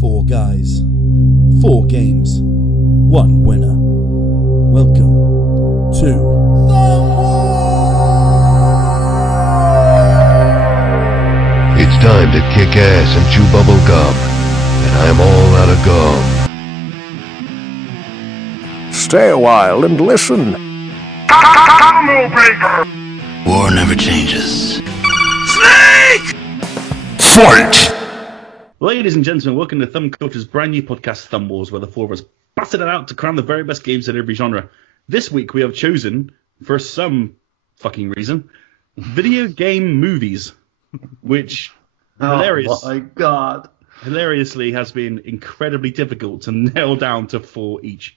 Four guys, four games, one winner. Welcome to Thumb War! It's time to kick ass and chew bubble gum, and I'm all out of gum. Stay a while and listen. War never changes. Fight! Ladies and gentlemen, welcome to Thumb Culture's brand new podcast, Thumb Wars, where the four of us battle it out to crown the very best games in every genre. This week we have chosen, for some fucking reason, video game movies, which hilariously has been incredibly difficult to nail down to four each.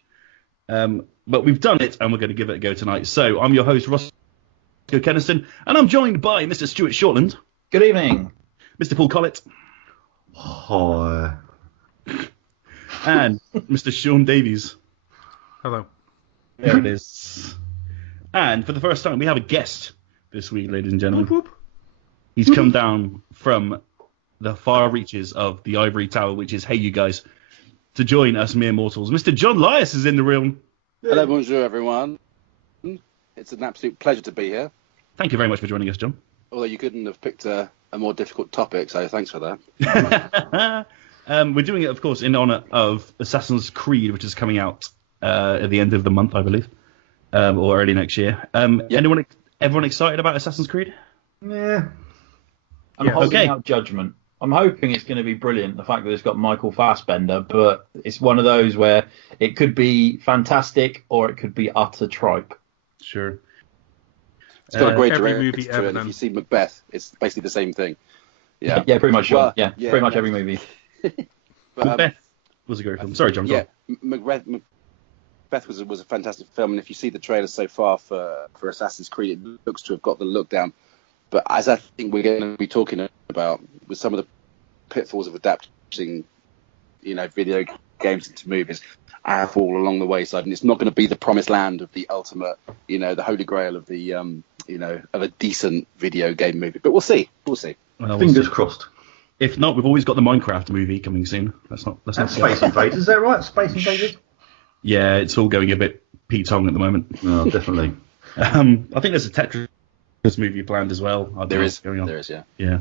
But we've done it, and we're going to give it a go tonight. So I'm your host, Roscoe Kenniston, and I'm joined by Mr. Stuart Shortland. Good evening. Mr. Paul Collett. Hi. And Mr. Sean Davies. Hello. There it is. And for the first time, we have a guest this week, ladies and gentlemen. Whoop, whoop. He's come down from the far reaches of the Ivory Tower, which is HeyUGuys, to join us mere mortals. Mr. John Lyus is in the room. Hello, bonjour, everyone. It's an absolute pleasure to be here. Thank you very much for joining us, John. Although you couldn't have picked a more difficult topic, so thanks for that. We're doing it, of course, in honour of Assassin's Creed, which is coming out at the end of the month, I believe, or early next year. Everyone excited about Assassin's Creed? Yeah. I'm holding out judgment. I'm hoping it's going to be brilliant, the fact that it's got Michael Fassbender, but it's one of those where it could be fantastic or it could be utter tripe. Sure. It's got a great every director, movie ever and if done. you see Macbeth, it's basically the same thing. Yeah, pretty much. Well, yeah, pretty much every movie. But, Macbeth was a great film. Sorry, John. Go yeah, on. Macbeth was a fantastic film, and if you see the trailer so far for Assassin's Creed, it looks to have got the look down. But as I think we're going to be talking about, with some of the pitfalls of adapting, video games into movies, I have all along the wayside, and it's not going to be the promised land of the ultimate, the holy grail of the, of a decent video game movie. But we'll see. We'll see. Well, Fingers crossed. If not, we've always got the Minecraft movie coming soon. Let's not And Space Invaders, is that right? Space Invaders? Yeah, it's all going a bit Pete Tong at the moment. No, definitely. I think there's a Tetris movie planned as well. I don't know what's going on. There is, yeah. Yeah.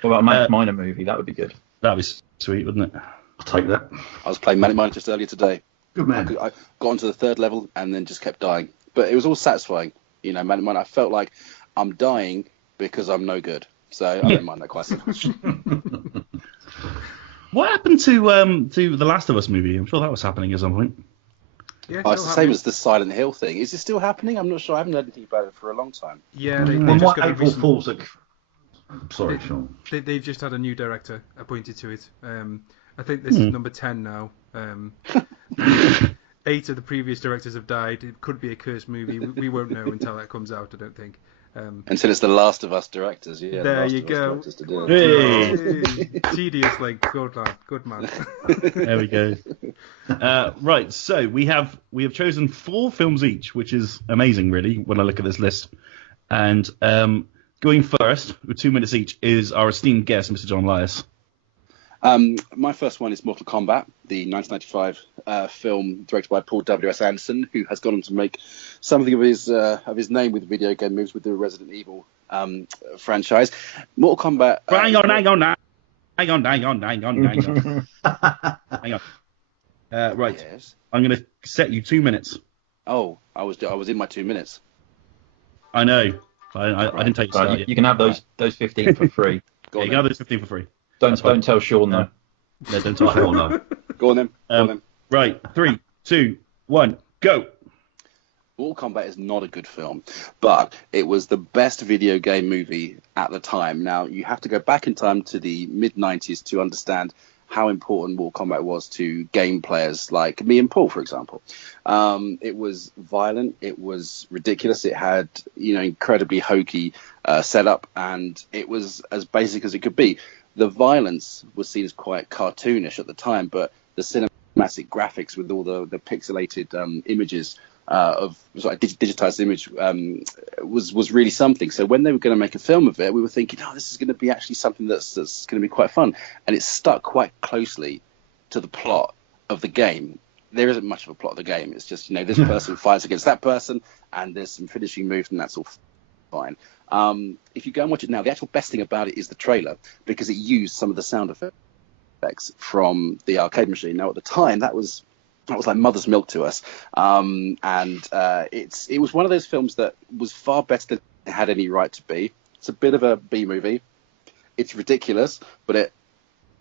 What about a Max Minor movie? That would be good. That'd be sweet, wouldn't it? I'll take that. I was playing Manic Mine just earlier today. Good man. I got onto the third level and then just kept dying. But it was all satisfying. Manic Mine, I felt like I'm dying because I'm no good. So I don't mind that quite so much. What happened to the Last of Us movie? I'm sure that was happening at some point. Yeah, Oh, it's the same as the Silent Hill thing. Is it still happening? I'm not sure. I haven't heard anything about it for a long time. Yeah, they Well, just what got a April recent, Fool's... Sorry, Sean. they've just had a new director appointed to it. I think this is number 10 now. 8 of the previous directors have died. It could be a cursed movie. We won't know until that comes out, I don't think. Until it's the Last of Us directors. Yeah, There Last you of Us go. directors to do it. Hey! Tedious link. Good lad. Good man. There we go. Right, so we have chosen 4 films each, which is amazing, really, when I look at this list. And going first, with 2 minutes each, is our esteemed guest, Mr. John Lyus. My first one is Mortal Kombat, the 1995 film directed by Paul W.S. Anderson, who has gone on to make something of his name with video game movies with the Resident Evil franchise. Mortal Kombat. Hang on. Right, Yes. I'm going to set you 2 minutes. Oh, I was in my 2 minutes. I know. I didn't take you. Right, you can have those 15 for free. Go You on can have then. those 15 for free. Don't tell Sean though. No, don't touch that. No. Go on then. Go on then. Right, 3, 2, 1, go. Mortal Kombat is not a good film, but it was the best video game movie at the time. Now, you have to go back in time to the mid-90s to understand how important Mortal Kombat was to game players like me and Paul, for example. It was violent, it was ridiculous, it had incredibly hokey setup, and it was as basic as it could be. The violence was seen as quite cartoonish at the time, but the cinematic graphics with all the pixelated images digitized image was really something. So when they were going to make a film of it, we were thinking, this is going to be actually something that's going to be quite fun. And it stuck quite closely to the plot of the game, there isn't much of a plot of the game. It's just, this person fights against that person, and there's some finishing moves, and that's all fine. If you go and watch it now, the actual best thing about it is the trailer, because it used some of the sound effects from the arcade machine. Now, at the time, that was like mother's milk to us, it was one of those films that was far better than it had any right to be. It's a bit of a B movie. It's ridiculous, but it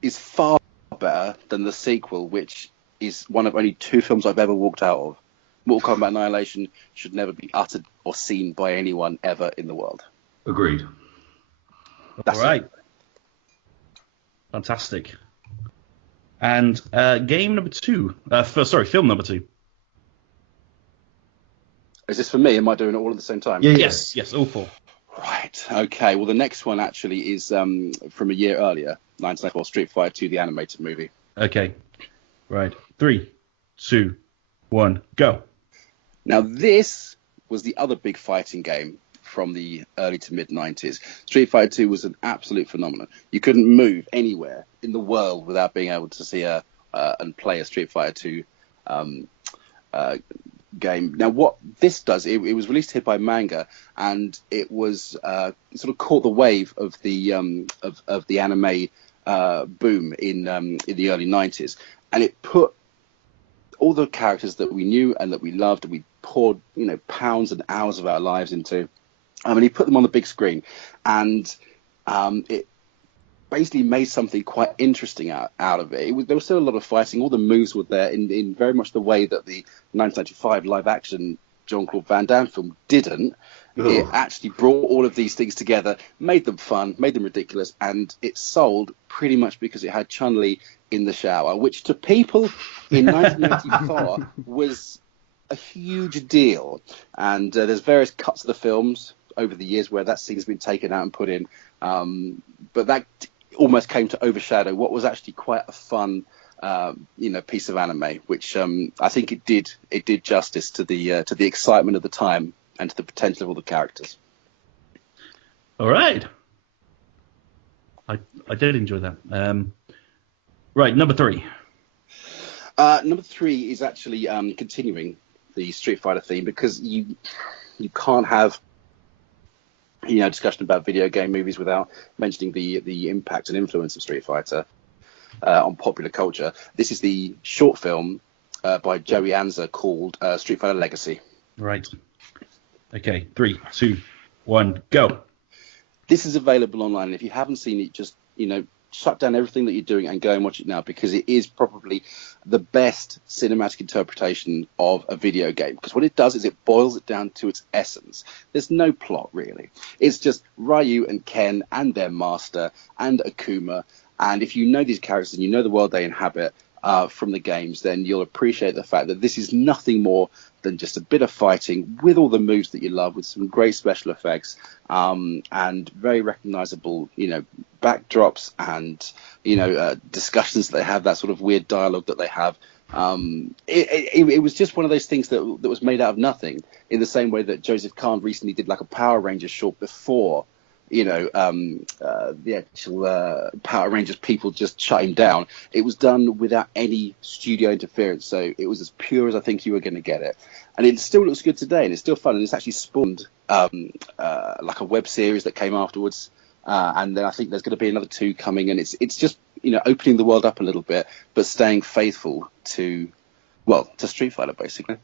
is far better than the sequel, which is one of only 2 films I've ever walked out of. Mortal Kombat Annihilation should never be uttered or seen by anyone ever in the world. Agreed. All right. Fantastic. And game number 2. Film number 2. Is this for me? Am I doing it all at the same time? Yeah. Yes, all 4. Right. Okay. Well, the next one actually is from a year earlier, 1994, Street Fighter 2, the animated movie. Okay. Right. 3, 2, 1, go. Now, this was the other big fighting game from the early to mid-90s. Street Fighter 2 was an absolute phenomenon. You couldn't move anywhere in the world without being able to see and play a Street Fighter 2 game. Now, what this does, it was released here by Manga, and it was sort of caught the wave of the anime boom in the early 90s, and it put all the characters that we knew and that we loved, and we poured pounds and hours of our lives into. And he put them on the big screen, and it basically made something quite interesting out of it. There was still a lot of fighting. All the moves were there in very much the way that the 1995 live-action Jean-Claude Van Damme film didn't. Ugh. It actually brought all of these things together, made them fun, made them ridiculous, and it sold pretty much because it had Chun-Li in the shower, which to people in 1994 was a huge deal. And there's various cuts of the films over the years where that scene's been taken out and put in, but that almost came to overshadow what was actually quite a fun piece of anime, which I think it did justice to the excitement of the time and to the potential of all the characters. All right, I did enjoy that. Right, number 3. Number 3 is actually continuing the Street Fighter theme, because you can't have discussion about video game movies without mentioning the impact and influence of Street Fighter on popular culture. This is the short film by Joey Anza called Street Fighter Legacy. Right. Okay, 3, 2, 1, go. This is available online. If you haven't seen it, just shut down everything that you're doing and go and watch it now, because it is probably the best cinematic interpretation of a video game. Because what it does is it boils it down to its essence. There's no plot, really. It's just Ryu and Ken and their master and Akuma. And if you know these characters and you know the world they inhabit from the games, then you'll appreciate the fact that this is nothing more than just a bit of fighting with all the moves that you love, with some great special effects and very recognizable, backdrops and, discussions that they have, that sort of weird dialogue that they have. It was just one of those things that was made out of nothing, in the same way that Joseph Kahn recently did like a Power Rangers short before the actual Power Rangers people just shut him down. It was done without any studio interference, so it was as pure as I think you were going to get it. And it still looks good today, and it's still fun, and it's actually spawned like a web series that came afterwards, and then I think there's going to be another 2 coming, and it's just opening the world up a little bit, but staying faithful to Street Fighter, basically.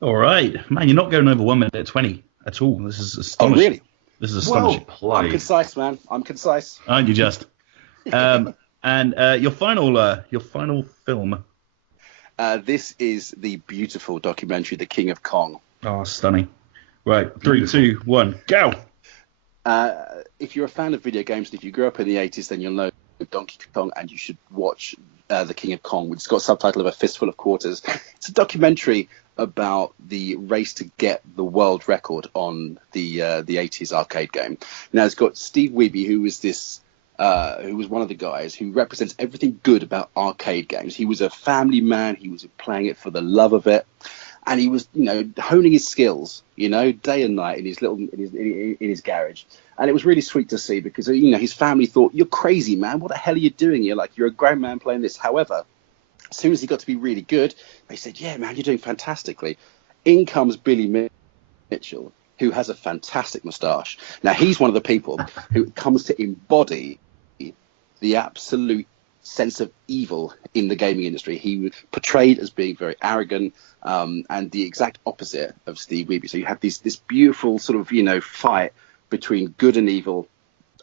All right, man, you're not going over 1 minute 20 at all. This is astonishing. Oh, really? This is astonishing. Well played. I'm concise, man. I'm concise. Aren't you just? And your final film. This is the beautiful documentary, The King of Kong. Oh, stunning. Right, 3, 2, 1, go. If you're a fan of video games, and if you grew up in the 80s, then you'll know Donkey Kong, and you should watch The King of Kong, which has got a subtitle of A Fistful of Quarters. It's a documentary about the race to get the world record on the 80s arcade game. Now, it's got Steve Wiebe, who was one of the guys who represents everything good about arcade games. He was a family man. He was playing it for the love of it. and he was, honing his skills, day and night in his garage. And it was really sweet to see because, his family thought, "You're crazy, man. What the hell are you doing? You're a grown man playing this." However, as soon as he got to be really good, they said, "Yeah, man, you're doing fantastically." In comes Billy Mitchell, who has a fantastic moustache. Now, he's one of the people who comes to embody the absolute sense of evil in the gaming industry. He was portrayed as being very arrogant, and the exact opposite of Steve Wiebe. So you have this beautiful sort of, fight between good and evil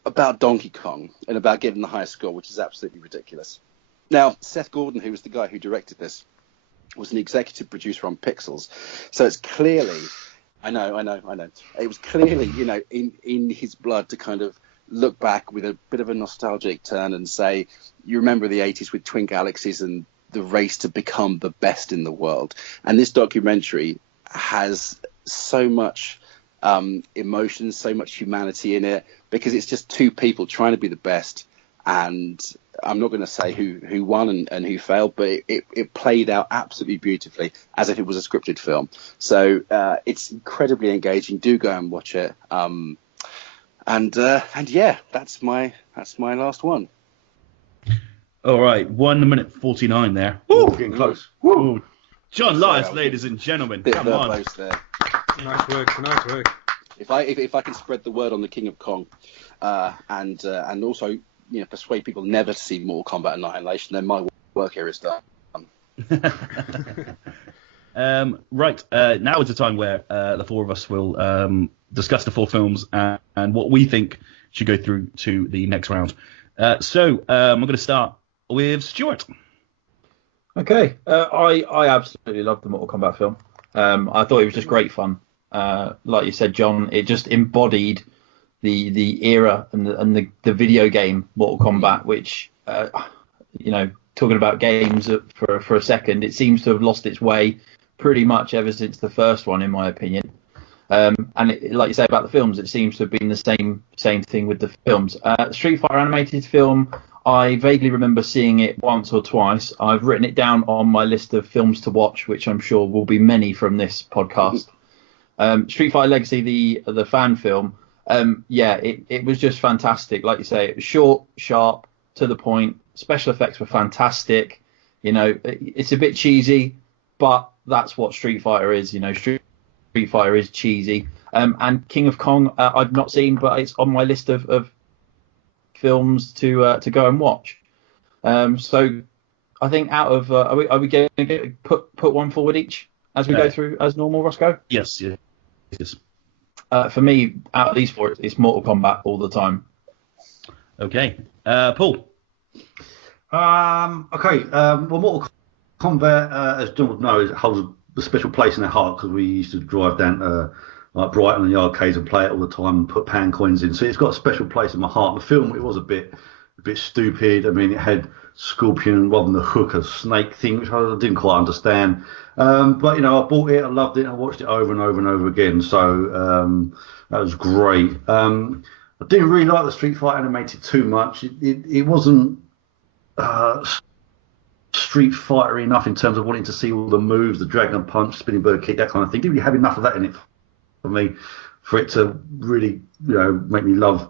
about Donkey Kong and about getting the highest score, which is absolutely ridiculous. Now, Seth Gordon, who was the guy who directed this, was an executive producer on Pixels. So it's clearly, I know. It was clearly, in his blood to kind of look back with a bit of a nostalgic turn and say, you remember the 80s with Twin Galaxies and the race to become the best in the world. And this documentary has so much emotion, so much humanity in it, because it's just two people trying to be the best. And I'm not going to say who won and who failed, but it played out absolutely beautifully as if it was a scripted film. So it's incredibly engaging. Do go and watch it. And yeah, that's my last one. All right, 1 minute 49 there. Woo, getting close. Woo. John Lyus, ladies and gentlemen, Bit come on. verbose there. Nice work. If I can spread the word on the King of Kong, and also persuade people never to see Mortal Kombat Annihilation, then my work here is done. Right, now is the time where the four of us will discuss the four films and what we think should go through to the next round. So I'm going to start with Stuart. Okay, I absolutely loved the Mortal Kombat film. I thought it was just great fun. Like you said, John, it just embodied the era and the video game Mortal Kombat, which talking about games for a second, it seems to have lost its way pretty much ever since the first one, in my opinion. And like you say about the films, it seems to have been the same thing with the films. Street Fighter animated film, I vaguely remember seeing it once or twice. I've written it down on my list of films to watch, which I'm sure will be many from this podcast. Street Fighter Legacy, the fan film, it was just fantastic. Like you say, it was short, sharp, to the point. Special effects were fantastic. It's a bit cheesy, but that's what Street Fighter is. Street Fighter is cheesy. And King of Kong, I've not seen, but it's on my list of films to go and watch. So I think out of are we going to put one forward each as we go through as normal, Roscoe? Yes. For me, out of these four, it's Mortal Kombat all the time. Okay, Paul. Okay. Well, Mortal Kombat, as John would know, holds a special place in our heart because we used to drive down to like Brighton and the arcades and play it all the time and put pound coins in. So it's got a special place in my heart. The film, it was a bit stupid. I mean, it had Scorpion rather than the hook, a snake thing, which I didn't quite understand. But I bought it, I loved it, and I watched it over and over and over again. So that was great. I didn't really like the Street Fighter animated too much. It wasn't Street Fighter enough in terms of wanting to see all the moves, the Dragon Punch, Spinning Bird Kick, that kind of thing. Didn't really have enough of that in it for me, for it to really, make me love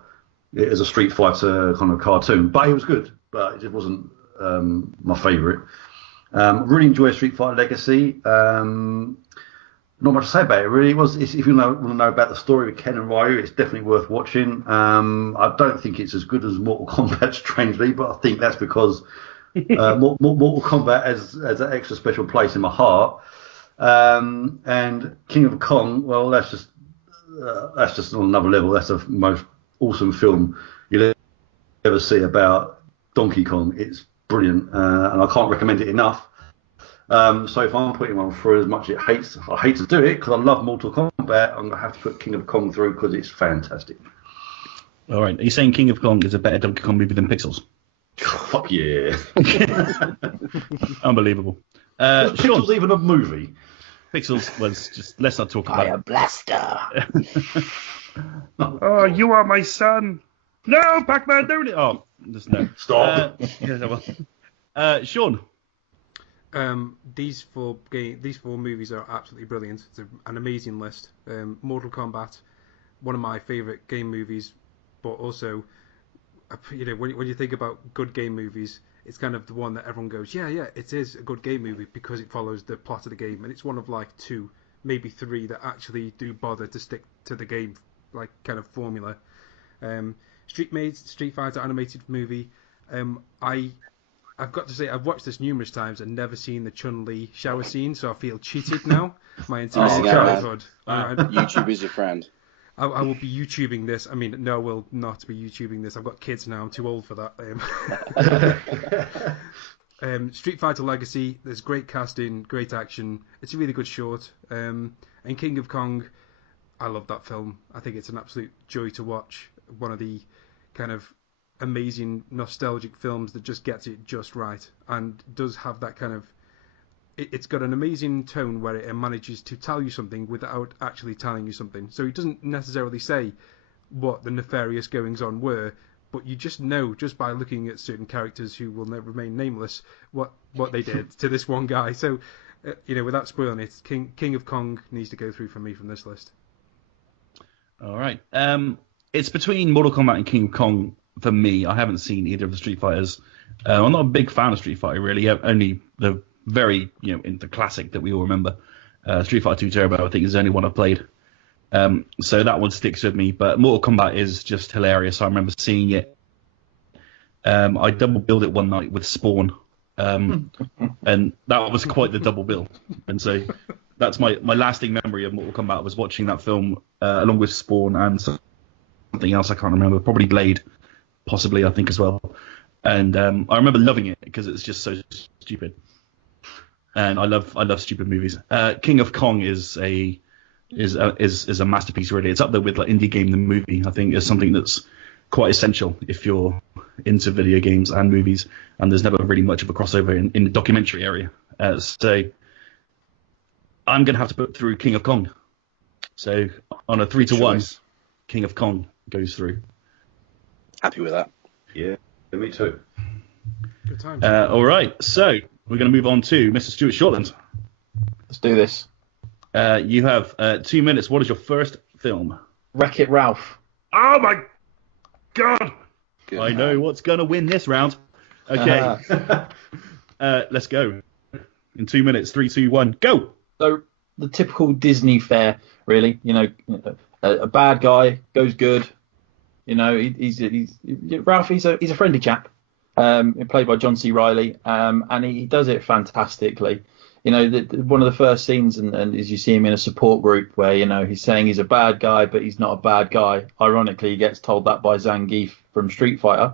it as a Street Fighter kind of cartoon. But it was good, but it just wasn't my favourite. Really enjoyed Street Fighter Legacy. Not much to say about it, really. If you want to know about the story with Ken and Ryu, it's definitely worth watching. I don't think it's as good as Mortal Kombat, strangely, but I think that's because Mortal Kombat has an extra special place in my heart. And King of Kong, well, that's just on another level. That's the most awesome film you'll ever see about Donkey Kong. It's brilliant, and I can't recommend it enough. So if I'm putting one through, as much as I hate to do it because I love Mortal Kombat, I'm going to have to put King of Kong through because it's fantastic. All right. Are you saying King of Kong is a better Donkey Kong movie than Pixels? Fuck yeah. Unbelievable. Was Sean, Pixels even a movie? Pixels was just, let's not talk about Fire it. blaster. Oh, you are my son. No, Pac-Man, don't it? Oh, just no. Stop. Sean. These four movies are absolutely brilliant. It's an amazing list. Mortal Kombat, one of my favourite game movies, but also, when you think about good game movies, it's kind of the one that everyone goes, yeah, it is a good game movie because it follows the plot of the game, and it's one of like 2, maybe 3 that actually do bother to stick to the game, like kind of formula. Street Fighter animated movie. I've got to say, I've watched this numerous times and never seen the Chun-Li shower scene, so I feel cheated now. My entire childhood. YouTube is your friend. I will be YouTubing this. I mean, no, I will not be YouTubing this. I've got kids now. I'm too old for that. Street Fighter Legacy. There's great casting, great action. It's a really good short. And King of Kong. I love that film. I think it's an absolute joy to watch. One of the kind of amazing nostalgic films that just gets it just right and does have that kind of. It's got an amazing tone where it manages to tell you something without actually telling you something. So it doesn't necessarily say what the nefarious goings on were, but you just know, just by looking at certain characters who will never remain nameless, what they did to this one guy. So, without spoiling it, King of Kong needs to go through for me from this list. All right. It's between Mortal Kombat and King of Kong for me. I haven't seen either of the Street Fighters. I'm not a big fan of Street Fighter, really. Only the very, in the classic that we all remember. Street Fighter 2 Turbo, I think, is the only one I've played. So that one sticks with me. But Mortal Kombat is just hilarious. I remember seeing it. I double billed it one night with Spawn. And that was quite the double bill. And so that's my lasting memory of Mortal Kombat, was watching that film along with Spawn and something else I can't remember. Probably Blade, possibly, I think, as well. And I remember loving it because it's just so stupid. And I love stupid movies. King of Kong is a masterpiece, really. It's up there with like Indie Game the movie. I think is something that's quite essential if you're into video games and movies. And there's never really much of a crossover in the documentary area. So I'm gonna have to put through King of Kong. So on a 3-1, King of Kong goes through. Happy with that. Yeah, me too. Good time. All right, so we're going to move on to Mr. Stuart Shortland. Let's do this. You have 2 minutes. What is your first film? Wreck-It Ralph. Oh my God! Good I man. know what's going to win this round. Okay, let's go. In 2 minutes, 3, 2, 1, go! So the typical Disney fare, really. A bad guy goes good. He's Ralph. He's a friendly chap. Played by John C. Reilly, and he does it fantastically. One of the first scenes, and is you see him in a support group where he's saying he's a bad guy, but he's not a bad guy. Ironically, he gets told that by Zangief from Street Fighter.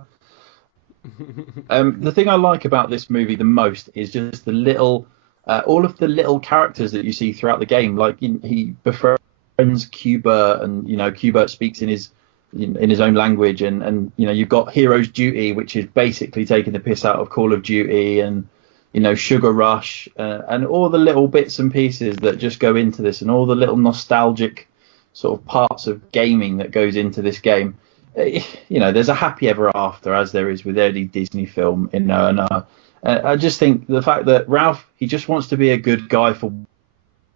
The thing I like about this movie the most is just the little, all of the little characters that you see throughout the game. Like he befriends Q-Bert, and Q-Bert speaks in his own language, and you've got Hero's Duty, which is basically taking the piss out of Call of Duty, and Sugar Rush, and all the little bits and pieces that just go into this, and all the little nostalgic sort of parts of gaming that goes into this game. There's a happy ever after, as there is with any Disney film, and I just think the fact that Ralph, he just wants to be a good guy for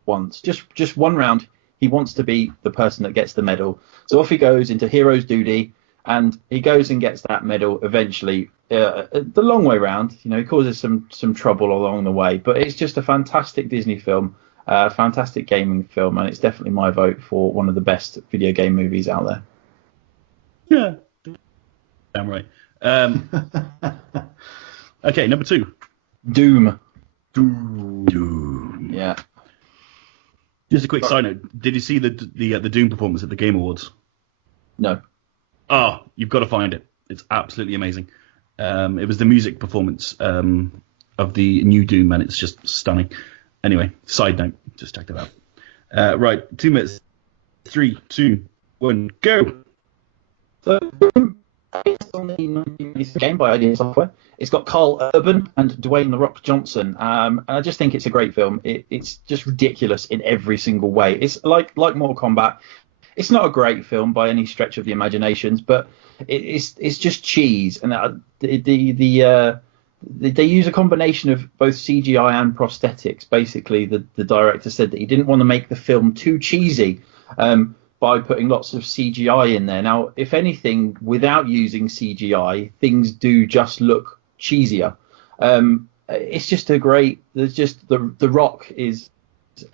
once, just one round. He wants to be the person that gets the medal. So off he goes into Hero's Duty, and he goes and gets that medal eventually. The long way round, he causes some trouble along the way, but it's just a fantastic Disney film, fantastic gaming film, and it's definitely my vote for one of the best video game movies out there. Yeah, damn right. Okay, number 2. Doom. Doom. Yeah. Just a quick side note: did you see the Doom performance at the Game Awards? No. Oh, you've got to find it. It's absolutely amazing. It was the music performance of the new Doom, and it's just stunning. Anyway, side note, just check that out. Right, 2 minutes. 3, 2, 1, go. So, based on the 1980s game by Idea Software, it's got Carl Urban and Dwayne "The Rock" Johnson, and I just think it's a great film. It's just ridiculous in every single way. It's like Mortal Kombat. It's not a great film by any stretch of the imaginations, but it's just cheese, and the they use a combination of both CGI and prosthetics. Basically, the director said that he didn't want to make the film too cheesy by putting lots of CGI in there. Now, if anything, without using CGI, things do just look cheesier. It's just a great. There's just the Rock is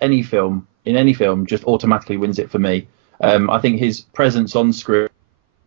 in any film just automatically wins it for me. I think his presence on screen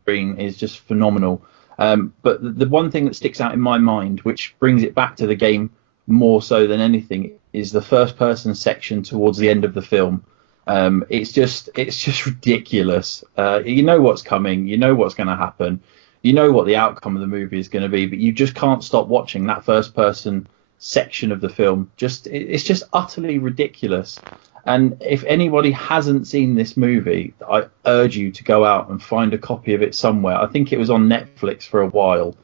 is just phenomenal. But the one thing that sticks out in my mind, which brings it back to the game more so than anything, is the first person section towards the end of the film. It's just ridiculous. You know what's coming, you know what's going to happen, you know what the outcome of the movie is going to be, but you just can't stop watching that first person section of the film. It's just utterly ridiculous. And if anybody hasn't seen this movie, I urge you to go out and find a copy of it somewhere. I think it was on Netflix for a while.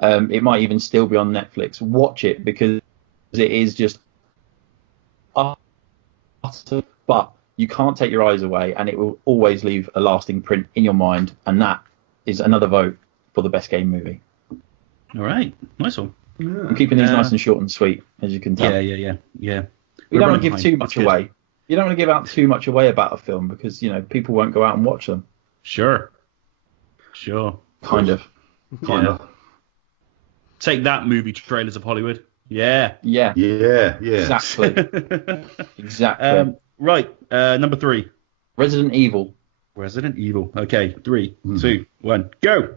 It might even still be on Netflix. Watch it, because it is just utter, but you can't take your eyes away, and it will always leave a lasting print in your mind. And that is another vote for the best game movie. All right, nice one. I'm keeping these nice and short and sweet, as you can tell. Yeah. We don't want to give too much away. You don't want to give out too much away about a film, because people won't go out and watch them. Sure. Kind of. Take that, movie trailers of Hollywood. Yeah. Exactly. Right. Number 3. Resident Evil. Okay. 3, 2, 1, go.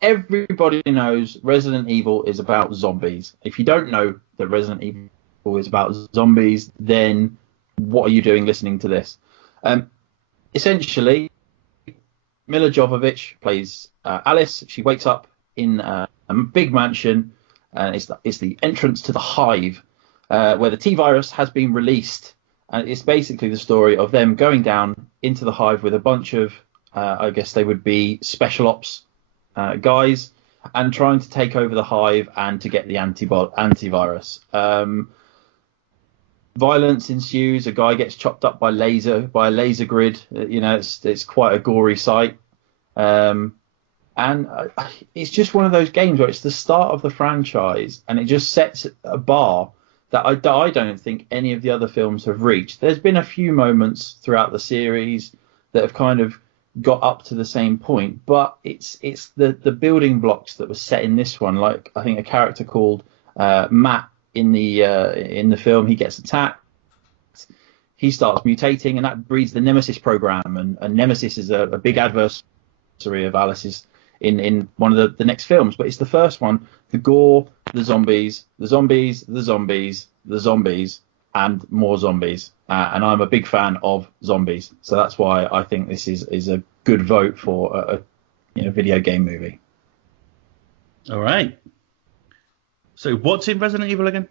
Everybody knows Resident Evil is about zombies. If you don't know that Resident Evil is about zombies, then what are you doing listening to this? Essentially, Mila Jovovich plays Alice. She wakes up in a big mansion, and it's the entrance to the Hive, where the T-virus has been released. And it's basically the story of them going down into the Hive with a bunch of, I guess they would be special ops guys, and trying to take over the Hive and to get the antivirus. Violence ensues. A guy gets chopped up by a laser grid. It's quite a gory sight. And it's just one of those games where it's the start of the franchise, and it just sets a bar that I don't think any of the other films have reached. There's been a few moments throughout the series that have kind of got up to the same point, but it's the building blocks that were set in this one. Like, I think a character called Matt in the film, he gets attacked, he starts mutating, and that breeds the Nemesis program, and Nemesis is a big adversary of Alice's in one of the next films. But it's the first one, the gore, the zombies, and more zombies, and I'm a big fan of zombies, so that's why I think this is a good vote for a video game movie. All right. So what's in Resident Evil again?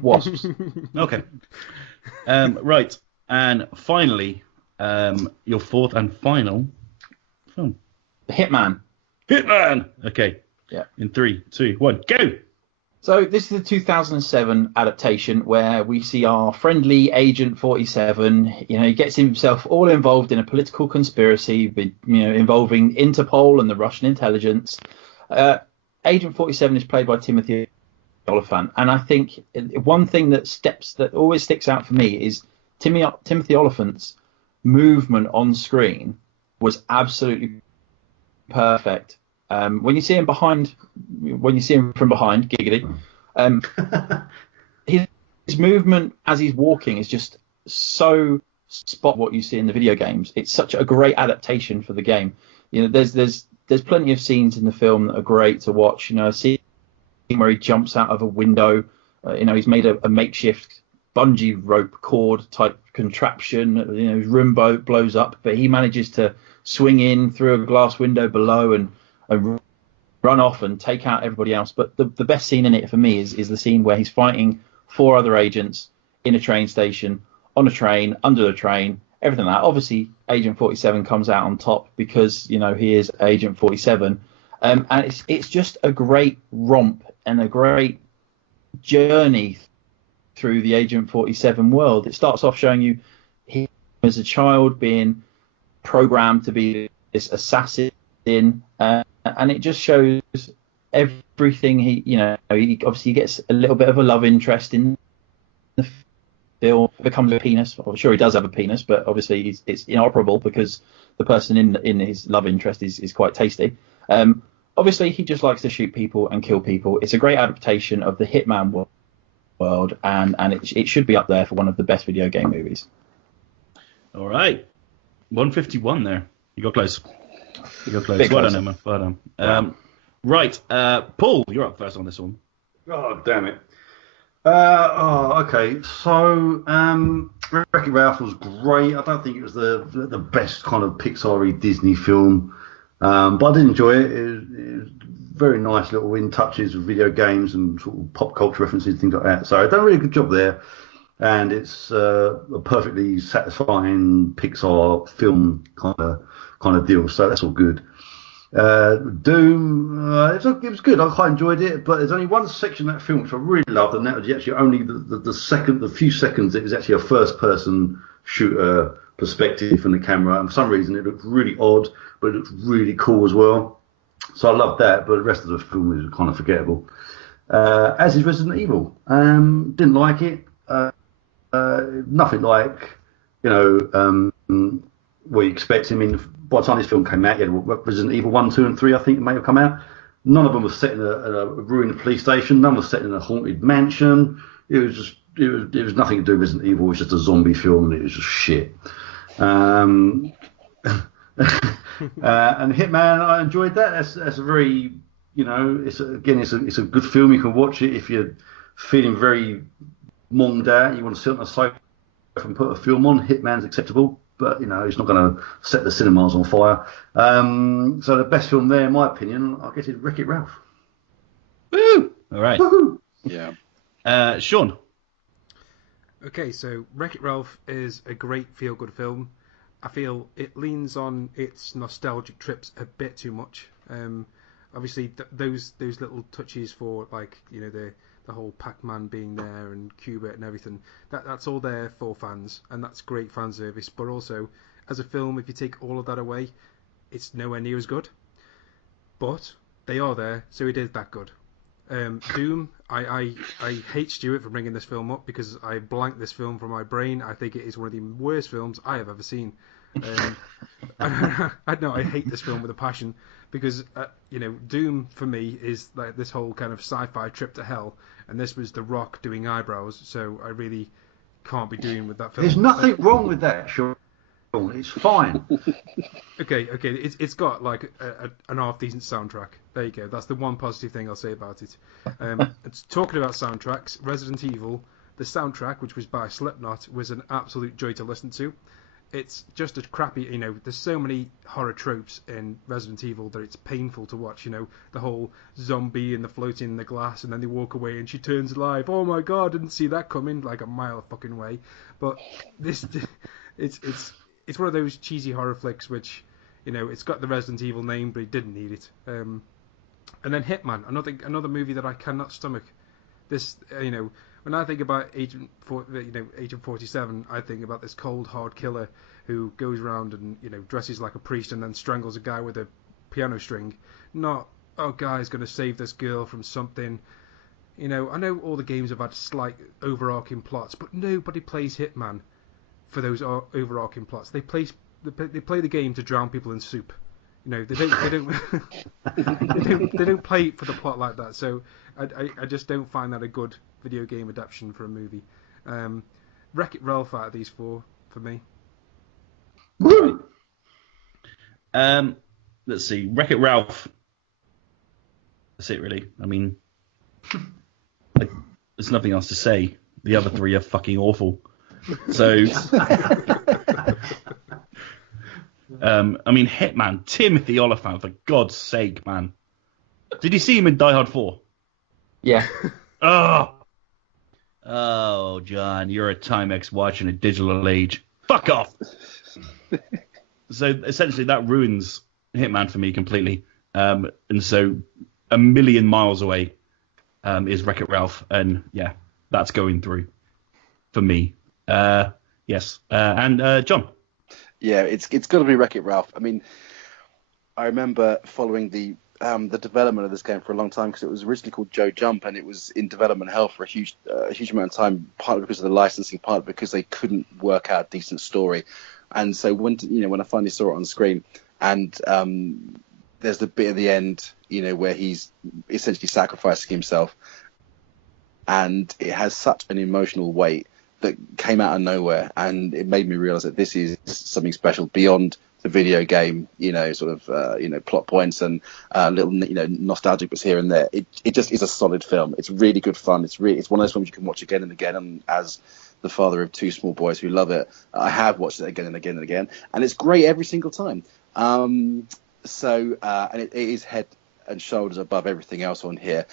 Wasps. Okay. Right. And finally, your fourth and final film. Hitman. Okay. Yeah. In 3, 2, 1, go. So this is the 2007 adaptation where we see our friendly Agent 47. He gets himself all involved in a political conspiracy, involving Interpol and the Russian intelligence. Agent 47 is played by Timothy Olyphant, and I think one thing that always sticks out for me is Timothy Olyphant's movement on screen was absolutely perfect. When you see him from behind, giggity, his movement as he's walking is just so spot what you see in the video games. It's such a great adaptation for the game. There's plenty of scenes in the film that are great to watch. A scene where he jumps out of a window. He's made a makeshift bungee rope cord type contraption. His room blows up, but he manages to swing in through a glass window below and run off and take out everybody else. But the best scene in it for me is the scene where he's fighting 4 other agents in a train station, on a train, under the train, everything like that. Obviously, Agent 47 comes out on top because, he is Agent 47. And it's just a great romp and a great journey through the Agent 47 world. It starts off showing you him as a child being programmed to be this assassin, and it just shows everything he obviously gets a little bit of a love interest in the film, becomes a penis. I'm sure he does have a penis, but obviously it's inoperable because the person in his love interest is quite tasty. Obviously, he just likes to shoot people and kill people. It's a great adaptation of the Hitman world, and it should be up there for one of the best video game movies. All right. 151 there. You got close. Well done, Emma. Well done. Right. Paul, you're up first on this one. Oh, damn it. Okay. So, Wreck-It Ralph was great. I don't think it was the best kind of Pixar-y Disney film. But I did enjoy it. It was very nice little in touches with video games and sort of pop culture references, things like that. So I've done a really good job there. And it's a perfectly satisfying Pixar film kind of deal. So that's all good. Doom, it was good. I quite enjoyed it, but there's only one section of that film which I really loved, and that was actually only the few seconds. It was actually a first-person shooter perspective from the camera, and for some reason it looked really odd, but it looked really cool as well. So I loved that, but the rest of the film was kind of forgettable. As is Resident Evil. Didn't like it. Nothing like, what you expect. I mean, by the time this film came out, you had Resident Evil 1, 2, and 3, I think, may have come out. None of them was set in a ruined police station. None was set in a haunted mansion. It was nothing to do with Resident Evil. It was just a zombie film, and it was just shit. And Hitman, I enjoyed that. That's a very, it's a good film. You can watch it if you're feeling very monged out. You want to sit on the sofa and put a film on. Hitman's acceptable, but it's not going to set the cinemas on fire. So the best film there, in my opinion, I guess, is Wreck-It Ralph. Woo! All right. Woohoo! Yeah. Sean. Okay, so Wreck-It Ralph is a great feel-good film. I feel it leans on its nostalgic trips a bit too much. Obviously, those little touches for the whole Pac-Man being there and Cuba and everything, that's all there for fans, and that's great fan service. But also, as a film, if you take all of that away, it's nowhere near as good. But they are there, so it is that good. Doom, I hate Stuart for bringing this film up because I blanked this film from my brain. I think it is one of the worst films I have ever seen. I hate this film with a passion because Doom for me is like this whole kind of sci-fi trip to hell, and this was The Rock doing eyebrows, so I really can't be doing with that film. There's nothing wrong with that, Sean. It's fine. Okay. It's got like an half decent soundtrack. There you go. That's the one positive thing I'll say about it. It's talking about soundtracks. Resident Evil, the soundtrack, which was by Slipknot, was an absolute joy to listen to. It's just a crappy, there's so many horror tropes in Resident Evil that it's painful to watch. The whole zombie and the floating in the glass, and then they walk away and she turns alive. Oh my god, didn't see that coming, like a mile fucking way. But this, it's one of those cheesy horror flicks which, it's got the Resident Evil name, but it didn't need it. And then Hitman, another movie that I cannot stomach. This, when I think about Agent 47, I think about this cold, hard killer who goes around and, dresses like a priest and then strangles a guy with a piano string. Not, guy's going to save this girl from something. I know all the games have had slight overarching plots, but nobody plays Hitman for those overarching plots. They play the game to drown people in soup. They don't they don't play for the plot like that. So I just don't find that a good video game adaptation for a movie. Wreck-It Ralph out of these four for me. Woo! Let's see. Wreck-It Ralph. That's it, really. I mean, there's nothing else to say. The other three are fucking awful. So, Hitman, Timothy Olyphant, for God's sake, man. Did you see him in Die Hard 4? Yeah. Oh, John, you're a Timex watch in a digital age. Fuck off. So essentially, that ruins Hitman for me completely. And so, a million miles away is Wreck-It Ralph, and yeah, that's going through for me. Yes. And John. Yeah, it's got to be Wreck-It Ralph. I mean, I remember following the the development of this game for a long time because it was originally called Joe Jump and it was in development hell for a huge amount of time, partly because of the licensing, partly because they couldn't work out a decent story. And so when I finally saw it on screen, and there's the bit at the end, where he's essentially sacrificing himself, and it has such an emotional weight that came out of nowhere, and it made me realize that this is something special beyond the video game, plot points and little, nostalgic bits here and there. It just is a solid film. It's really good fun. It's one of those films you can watch again and again. And as the father of two small boys who love it, I have watched it again and again and again, and it's great every single time. And it is head and shoulders above everything else on here.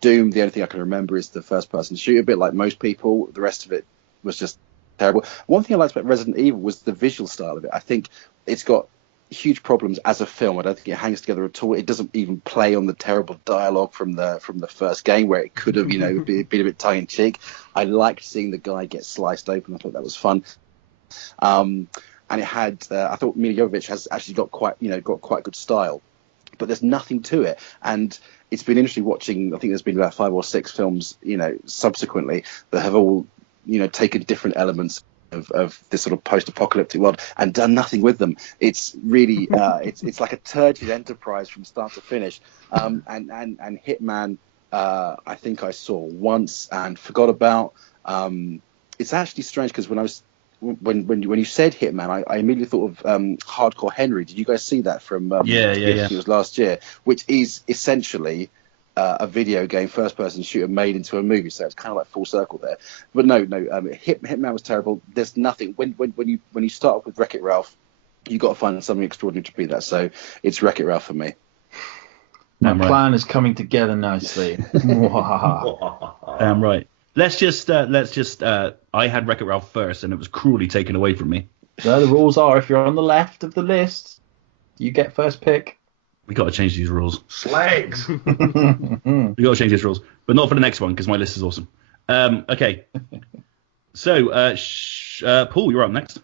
Doom, the only thing I can remember is the first person shooter, a bit like most people. The rest of it was just terrible. One thing I liked about Resident Evil was the visual style of it. I think it's got huge problems as a film. I don't think it hangs together at all. It doesn't even play on the terrible dialogue from the first game, where it could have been a bit tongue in cheek. I liked seeing the guy get sliced open. I thought that was fun. And it had I thought Mila Jovovich has actually got quite good style, but there's nothing to it. And it's been interesting watching. I think there's been about 5 or 6 films subsequently that have all taken different elements of this sort of post-apocalyptic world and done nothing with them. It's really it's like a turgid enterprise from start to finish. And Hitman, I think I saw once and forgot about. It's actually strange because when you said Hitman, I immediately thought of Hardcore Henry. Did you guys see that from Yeah. It was last year, which is essentially a video game first-person shooter made into a movie, so it's kind of like full circle there. But no, Hitman was terrible. There's nothing when you start off with Wreck-It Ralph, you got to find something extraordinary to beat that. So it's Wreck-It Ralph for me. That plan is coming together nicely. I'm right. Let's just I had Wreck-It Ralph first, and it was cruelly taken away from me. So the rules are: if you're on the left of the list, you get first pick. We got to change these rules. Slags. We got to change these rules, but not for the next one because my list is awesome. Okay. So, Paul, you're up next.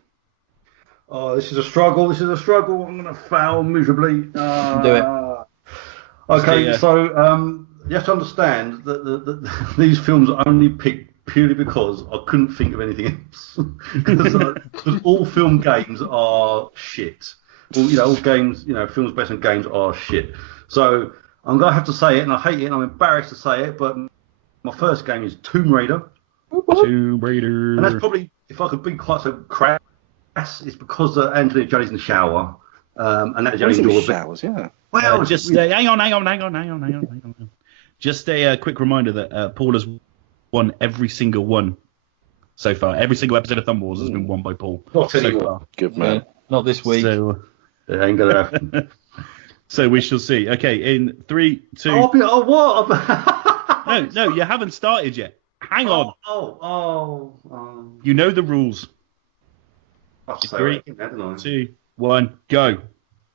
Oh, this is a struggle. I'm going to fail miserably. Do it. Okay, so you have to understand that these films are only picked purely because I couldn't think of anything else. Because all film games are shit. All games, films based on games are shit. So I'm going to have to say it, and I hate it, and I'm embarrassed to say it, but my first game is Tomb Raider. Tomb Raider. And that's probably, if I could be quite so crass, it's because Angelina Jolie's in the shower. And that Jolie's in the showers, yeah. Well, just hang on. Just a quick reminder that Paul has won every single one so far. Every single episode of Thumb Wars has been won by Paul. Not so anymore. far. Good man. Not this week. So, it ain't going to happen. So we shall see. Okay, in 3, 2. What? No, you haven't started yet. Hang on. You know the rules. 3, 2, 1, go.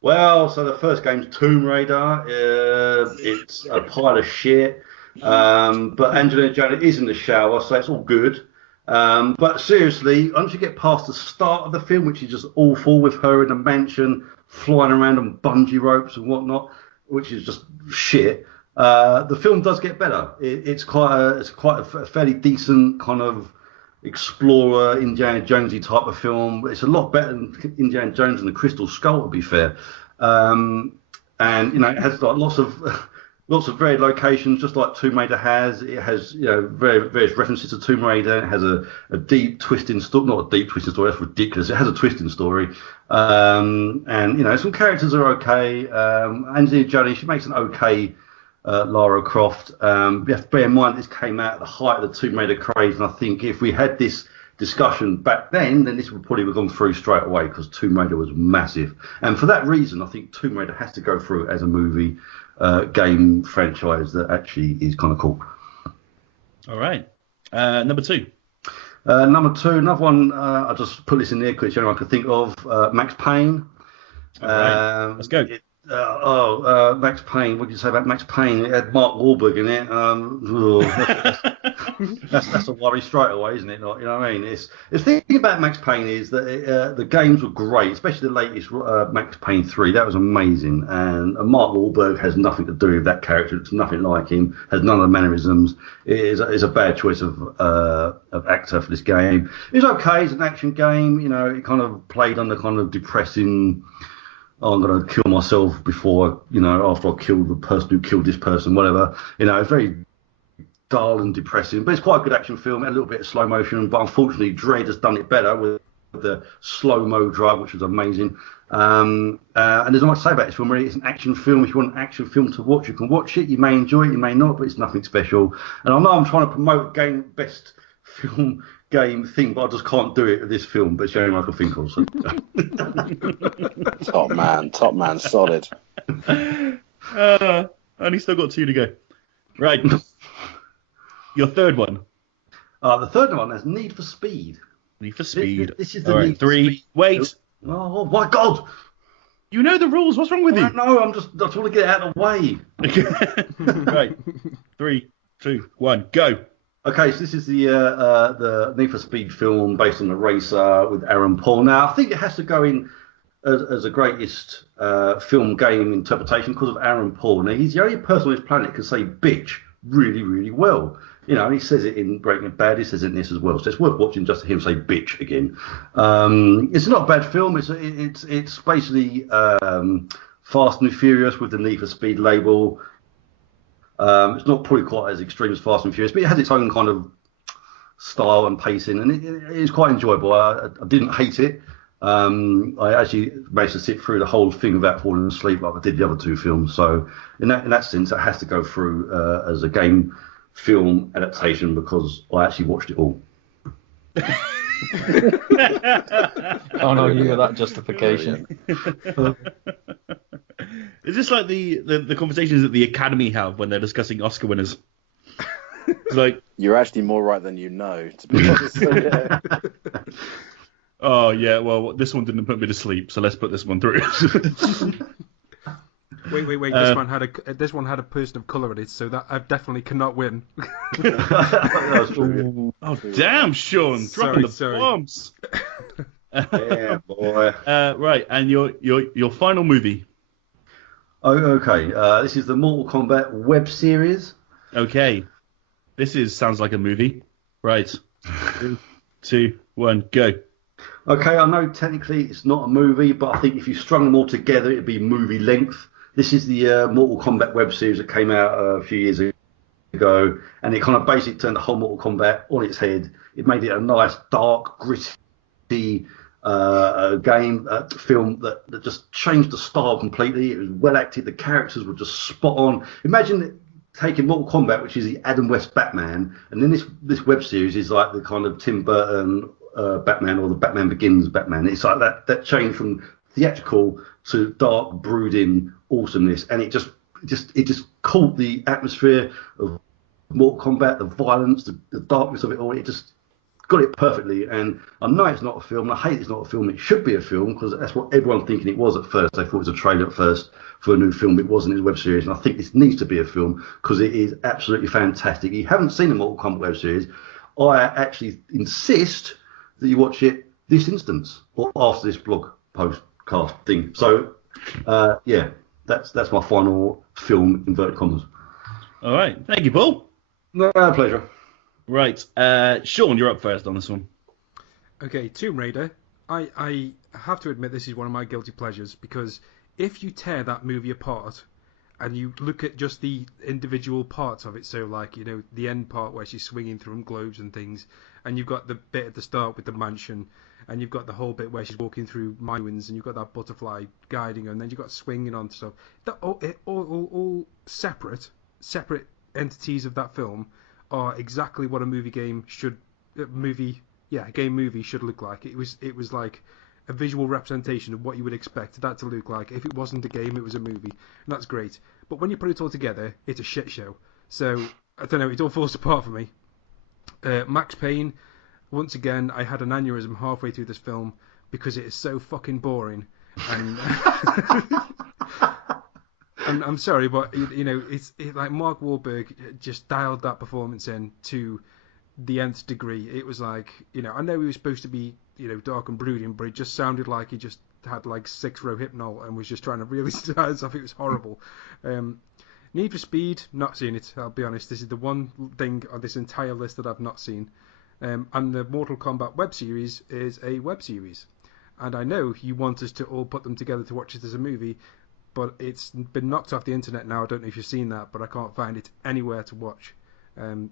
Well, so the first game's Tomb Raider. It's a pile of shit. But Angelina Jolie is in the shower, so it's all good. But seriously, once you get past the start of the film, which is just awful, with her in a mansion, flying around on bungee ropes and whatnot, which is just shit, the film does get better. It's quite a fairly decent kind of explorer, Indiana Jonesy type of film. It's a lot better than Indiana Jones and the Crystal Skull, to be fair. And it has like lots of varied locations, just like Tomb Raider has. It has, various references to Tomb Raider. It has a deep twisting story, not a deep twisting story. That's ridiculous. It has a twisting story, and some characters are okay. Angelina Jolie, she makes an okay Lara Croft. You have to bear in mind this came out at the height of the Tomb Raider craze, and I think if we had this discussion back then this would probably have gone through straight away because Tomb Raider was massive, and for that reason, I think Tomb Raider has to go through as a movie. Game franchise that actually is kind of cool. All right. Number 2. Another one, I just put this in there because it's the only one I could think of, Max Payne. Right. Let's go. Max Payne. What did you say about Max Payne? It had Mark Wahlberg in it. That's a worry straight away, isn't it? Not, you know what I mean? The thing about Max Payne is that the games were great, especially the latest Max Payne 3. That was amazing. And Mark Wahlberg has nothing to do with that character. It's nothing like him. Has none of the mannerisms. It is a bad choice of actor for this game. It's okay. It's an action game. You know, it kind of played on the kind of depressing. Oh, I'm going to kill myself before, after I kill the person who killed this person, whatever. It's very dull and depressing, but it's quite a good action film, a little bit of slow motion, but unfortunately Dredd has done it better with the slow-mo drive, which was amazing. And there's not much to say about this film, really. It's an action film. If you want an action film to watch, you can watch it. You may enjoy it, you may not, but it's nothing special. And I know I'm trying to promote best film game thing, but I just can't do it with this film, but it's the only one I can think of. So. Top man, solid. Only still got 2 to go. Right. Your third one. The third one is Need for Speed. Need for Speed. This is the Need for 3. Speed. Wait. Oh my God! You know the rules. What's wrong with you? No, I just want to get it out of the way. Right. 3, 2, 1, go. Okay, so this is the Need for Speed film based on the racer with Aaron Paul. Now, I think it has to go in as the greatest film game interpretation because of Aaron Paul. Now, he's the only person on this planet who can say bitch really, really well. He says it in Breaking Bad, he says it in this as well. So it's worth watching just to hear him say bitch again. It's not a bad film. It's basically Fast and Furious with the Need for Speed label. It's not probably quite as extreme as Fast and Furious, but it has its own kind of style and pacing, and it is quite enjoyable. I didn't hate it. I actually managed to sit through the whole thing without falling asleep like I did the other 2 films. So in that sense, it has to go through as a game film adaptation because I actually watched it all. Oh no, you got that justification. Is this like the conversations that the Academy have when they're discussing Oscar winners? It's like, you're actually more right than you know, to be honest. So, yeah. Oh yeah, well this one didn't put me to sleep, so let's put this one through. Wait. This one had a person of colour in it, so that I definitely cannot win. Oh damn, Sean, dropping the bombs. Yeah, boy. Right, and your final movie. Oh, okay. This is the Mortal Kombat web series. Okay, sounds like a movie. Right. 3, 2, 1, go. Okay, I know technically it's not a movie, but I think if you strung them all together, it'd be movie length. This is the Mortal Kombat web series that came out a few years ago, and it kind of basically turned the whole Mortal Kombat on its head. It made it a nice, dark, gritty film that just changed the style completely. It was well acted. The characters were just spot on. Imagine taking Mortal Kombat, which is the Adam West Batman, and then this web series is like the kind of Tim Burton Batman or the Batman Begins Batman. It's like that change from theatrical to dark, brooding awesomeness, and it just caught the atmosphere of Mortal Kombat, the violence, the darkness of it all. It just got it perfectly. And I know it's not a film. I hate it's not a film. It should be a film because that's what everyone's thinking it was at first. They thought it was a trailer at first for a new film. It wasn't. It's a web series, and I think this needs to be a film because it is absolutely fantastic. If you haven't seen the Mortal Kombat web series, I actually insist that you watch it this instance or after this blog postcast thing. So, yeah, that's my final film, inverted commas. All right. Thank you, Paul. No, pleasure. Right. Sean, you're up first on this one. Okay, Tomb Raider. I have to admit this is one of my guilty pleasures because if you tear that movie apart and you look at just the individual parts of it, so like, the end part where she's swinging through globes and things, and you've got the bit at the start with the mansion, and you've got the whole bit where she's walking through mine winds, and you've got that butterfly guiding her, and then you've got swinging on stuff. That all separate entities of that film are exactly what a game movie should look like. It was like a visual representation of what you would expect that to look like. If it wasn't a game, it was a movie, and that's great. But when you put it all together, it's a shit show. So I don't know, it all falls apart for me. Max Payne, once again, I had an aneurysm halfway through this film because it is so fucking boring. And I'm sorry, but it's like Mark Wahlberg just dialed that performance in to the nth degree. It was like, I know he was supposed to be, dark and brooding, but it just sounded like he just had like 6-row hypnol and was just trying to really start stuff. It was horrible. Need for Speed, not seen it. I'll be honest. This is the one thing on this entire list that I've not seen. And the Mortal Kombat web series is a web series. And I know you want us to all put them together to watch it as a movie, but it's been knocked off the internet now. I don't know if you've seen that, but I can't find it anywhere to watch.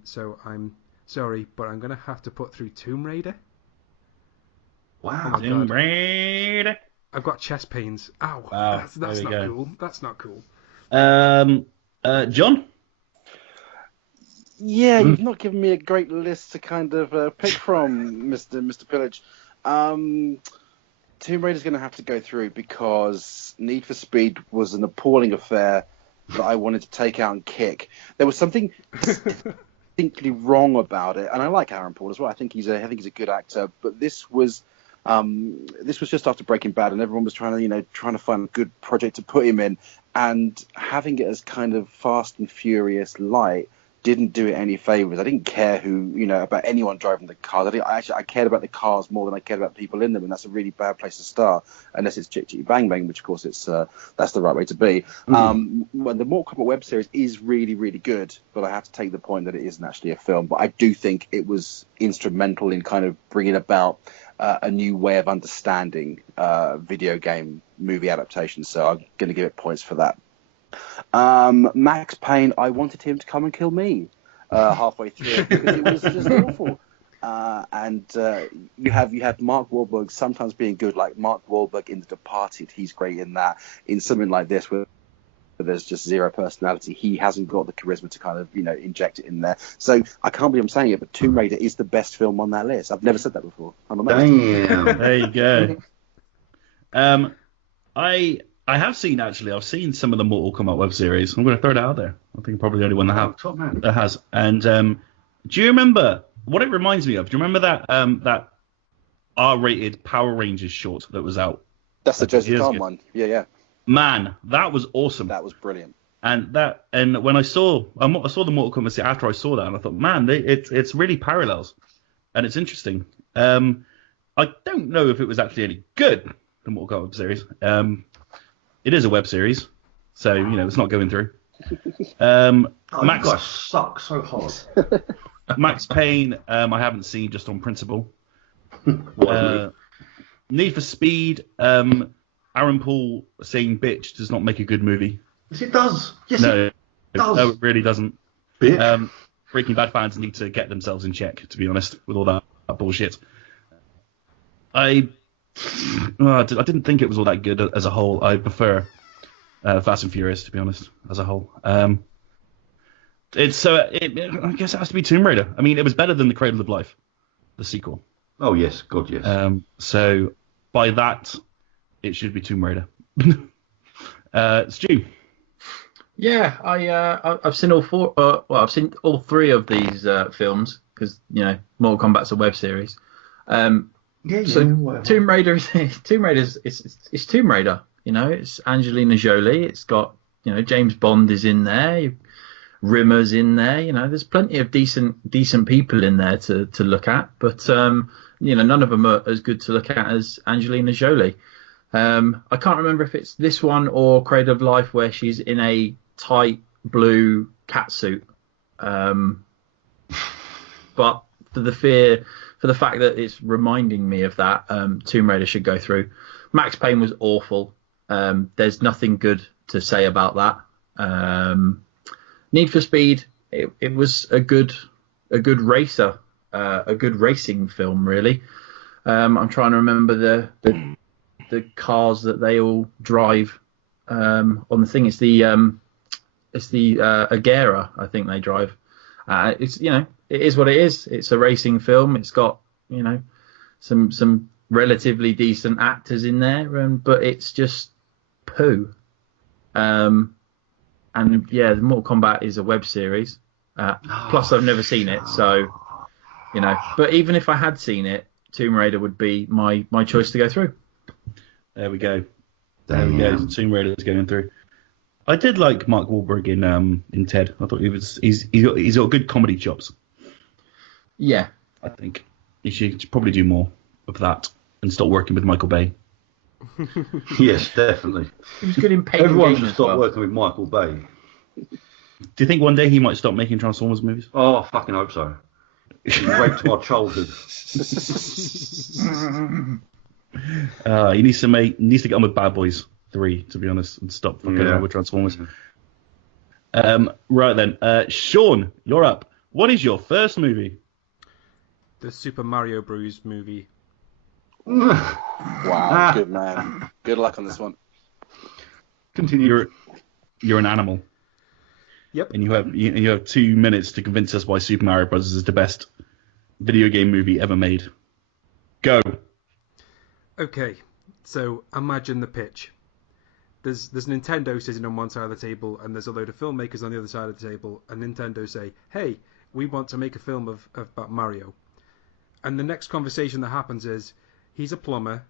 So I'm sorry, but I'm going to have to put through Tomb Raider. Wow. Oh Tomb Raider. I've got chest pains. Ow. Wow, That's there we not go. cool. That's not cool. John? Yeah, you've not given me a great list to kind of pick from, Mr. Pillage. Tomb Raider's going to have to go through because Need for Speed was an appalling affair that I wanted to take out and kick. There was something distinctly wrong about it, and I like Aaron Paul as well. I think he's a good actor, but this was just after Breaking Bad, and everyone was trying to find a good project to put him in, and having it as kind of Fast and Furious light didn't do it any favors. I didn't care about anyone driving the cars. I cared about the cars more than I cared about the people in them, and that's a really bad place to start, unless it's Chick Chick Bang Bang, which of course that's the right way to be. When the Mortal Kombat web series is really, really good, but I have to take the point that it isn't actually a film. But I do think it was instrumental in kind of bringing about a new way of understanding video game movie adaptations. So I'm going to give it points for that. Max Payne, I wanted him to come and kill me halfway through because it was just awful. And you have Mark Wahlberg sometimes being good, like Mark Wahlberg in The Departed. He's great in that. In something like this where there's just zero personality, he hasn't got the charisma to kind of inject it in there. So I can't believe I'm saying it, but Tomb Raider is the best film on that list. I've never said that before. I'm amazed. Damn. There you go. I've seen some of the Mortal Kombat web series. I'm going to throw it out there. I think probably the only one Top man. that has. And do you remember what it reminds me of? Do you remember that R-rated Power Rangers short that was out? That's the Joseph years Kahn ago? one. Yeah. Man, that was awesome. That was brilliant. And when I saw the Mortal Kombat after I saw that, and I thought, man, it's really parallels, and it's interesting. I don't know if it was actually any good, the Mortal Kombat series. It is a web series, so it's not going through. Max, you guys suck so hard. Max Payne, I haven't seen just on principle. Need for Speed, Aaron Paul saying bitch does not make a good movie. Yes, it does. Yes, No, it does. no, it really doesn't. Bitch. Breaking Bad fans need to get themselves in check, to be honest, with all that bullshit. I didn't think it was all that good as a whole. I prefer Fast and Furious, to be honest, as a whole. I guess it has to be Tomb Raider. I mean, it was better than The Cradle of Life, the sequel. Oh, yes. God, yes. So by that, it should be Tomb Raider. Stu. Yeah, I've seen all four. I've seen all three of these films because Mortal Kombat's a web series. So whatever. Tomb Raider is it's Tomb Raider. It's Angelina Jolie. It's got James Bond is in there. Rimmer's in there. There's plenty of decent people in there to look at, but none of them are as good to look at as Angelina Jolie. I can't remember if it's this one or Cradle of Life where she's in a tight blue catsuit. But for the fact that it's reminding me of that, Tomb Raider should go through. Max Payne was awful. There's nothing good to say about that. Need for Speed, it was a good racer, a good racing film, really. I'm trying to remember the cars that they all drive on the thing. It's the Agera, I think they drive. It is what it is. It's a racing film. It's got some relatively decent actors in there, but it's just poo. And yeah, the Mortal Kombat is a web series. Plus, I've never seen it, so But even if I had seen it, Tomb Raider would be my choice to go through. There we go. Tomb Raider is going through. I did like Mark Wahlberg in Ted. I thought he's got good comedy chops. Yeah. I think he should probably do more of that and stop working with Michael Bay. Yes, definitely. He was good in Pain and Everyone Gain should as stop well. working with Michael Bay. Do you think one day he might stop making Transformers movies? Oh, I fucking hope so. He raped my childhood. He needs to get on with Bad Boys 3, to be honest, and stop fucking around with Transformers. Right then, Sean, you're up. What is your first movie? The Super Mario Bros. Movie. Wow, good man. Good luck on this one. Continue. You're an animal. Yep. And you have 2 minutes to convince us why Super Mario Bros. Is the best video game movie ever made. Go. Okay, so imagine the pitch. There's Nintendo sitting on one side of the table, and there's a load of filmmakers on the other side of the table, and Nintendo say, hey, we want to make a film about Mario. And the next conversation that happens is, he's a plumber,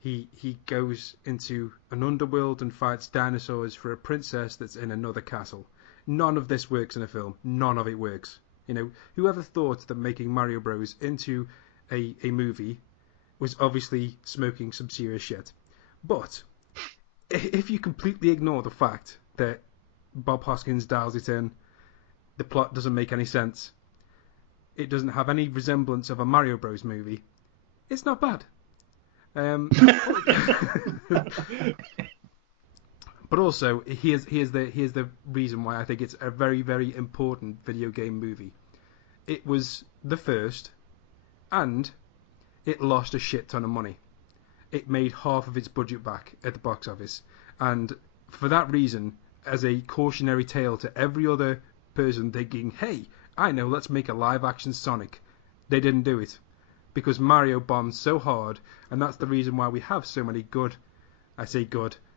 he goes into an underworld and fights dinosaurs for a princess that's in another castle. None of this works in a film. None of it works. You know, whoever thought that making Mario Bros. Into a movie was obviously smoking some serious shit. But if you completely ignore the fact that Bob Hoskins dials it in, the plot doesn't make any sense, it doesn't have any resemblance of a Mario Bros. Movie, it's not bad. But also, here's the reason why I think it's a very, very important video game movie. It was the first, and it lost a shit ton of money. It made half of its budget back at the box office. And for that reason, as a cautionary tale to every other person thinking, hey, I know, let's make a live-action Sonic, they didn't do it. Because Mario bombed so hard, and that's the reason why we have so many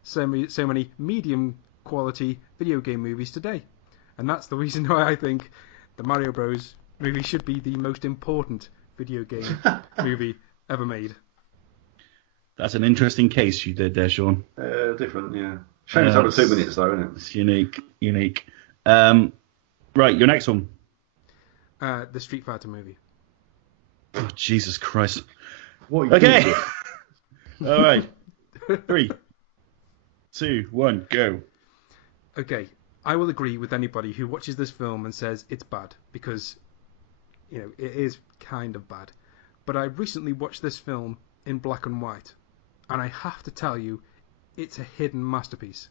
so many medium-quality video game movies today. And that's the reason why I think the Mario Bros. Movie should be the most important video game movie ever made. That's an interesting case you did there, Sean. Different, yeah. Shame it's over 2 minutes, though, isn't it? It's unique. Right, your next one. The Street Fighter movie. Oh, Jesus Christ. What Okay. All right. 3, 2, 1, go. Okay, I will agree with anybody who watches this film and says it's bad, because, you know, it is kind of bad. But I recently watched this film in black and white, and I have to tell you, it's a hidden masterpiece.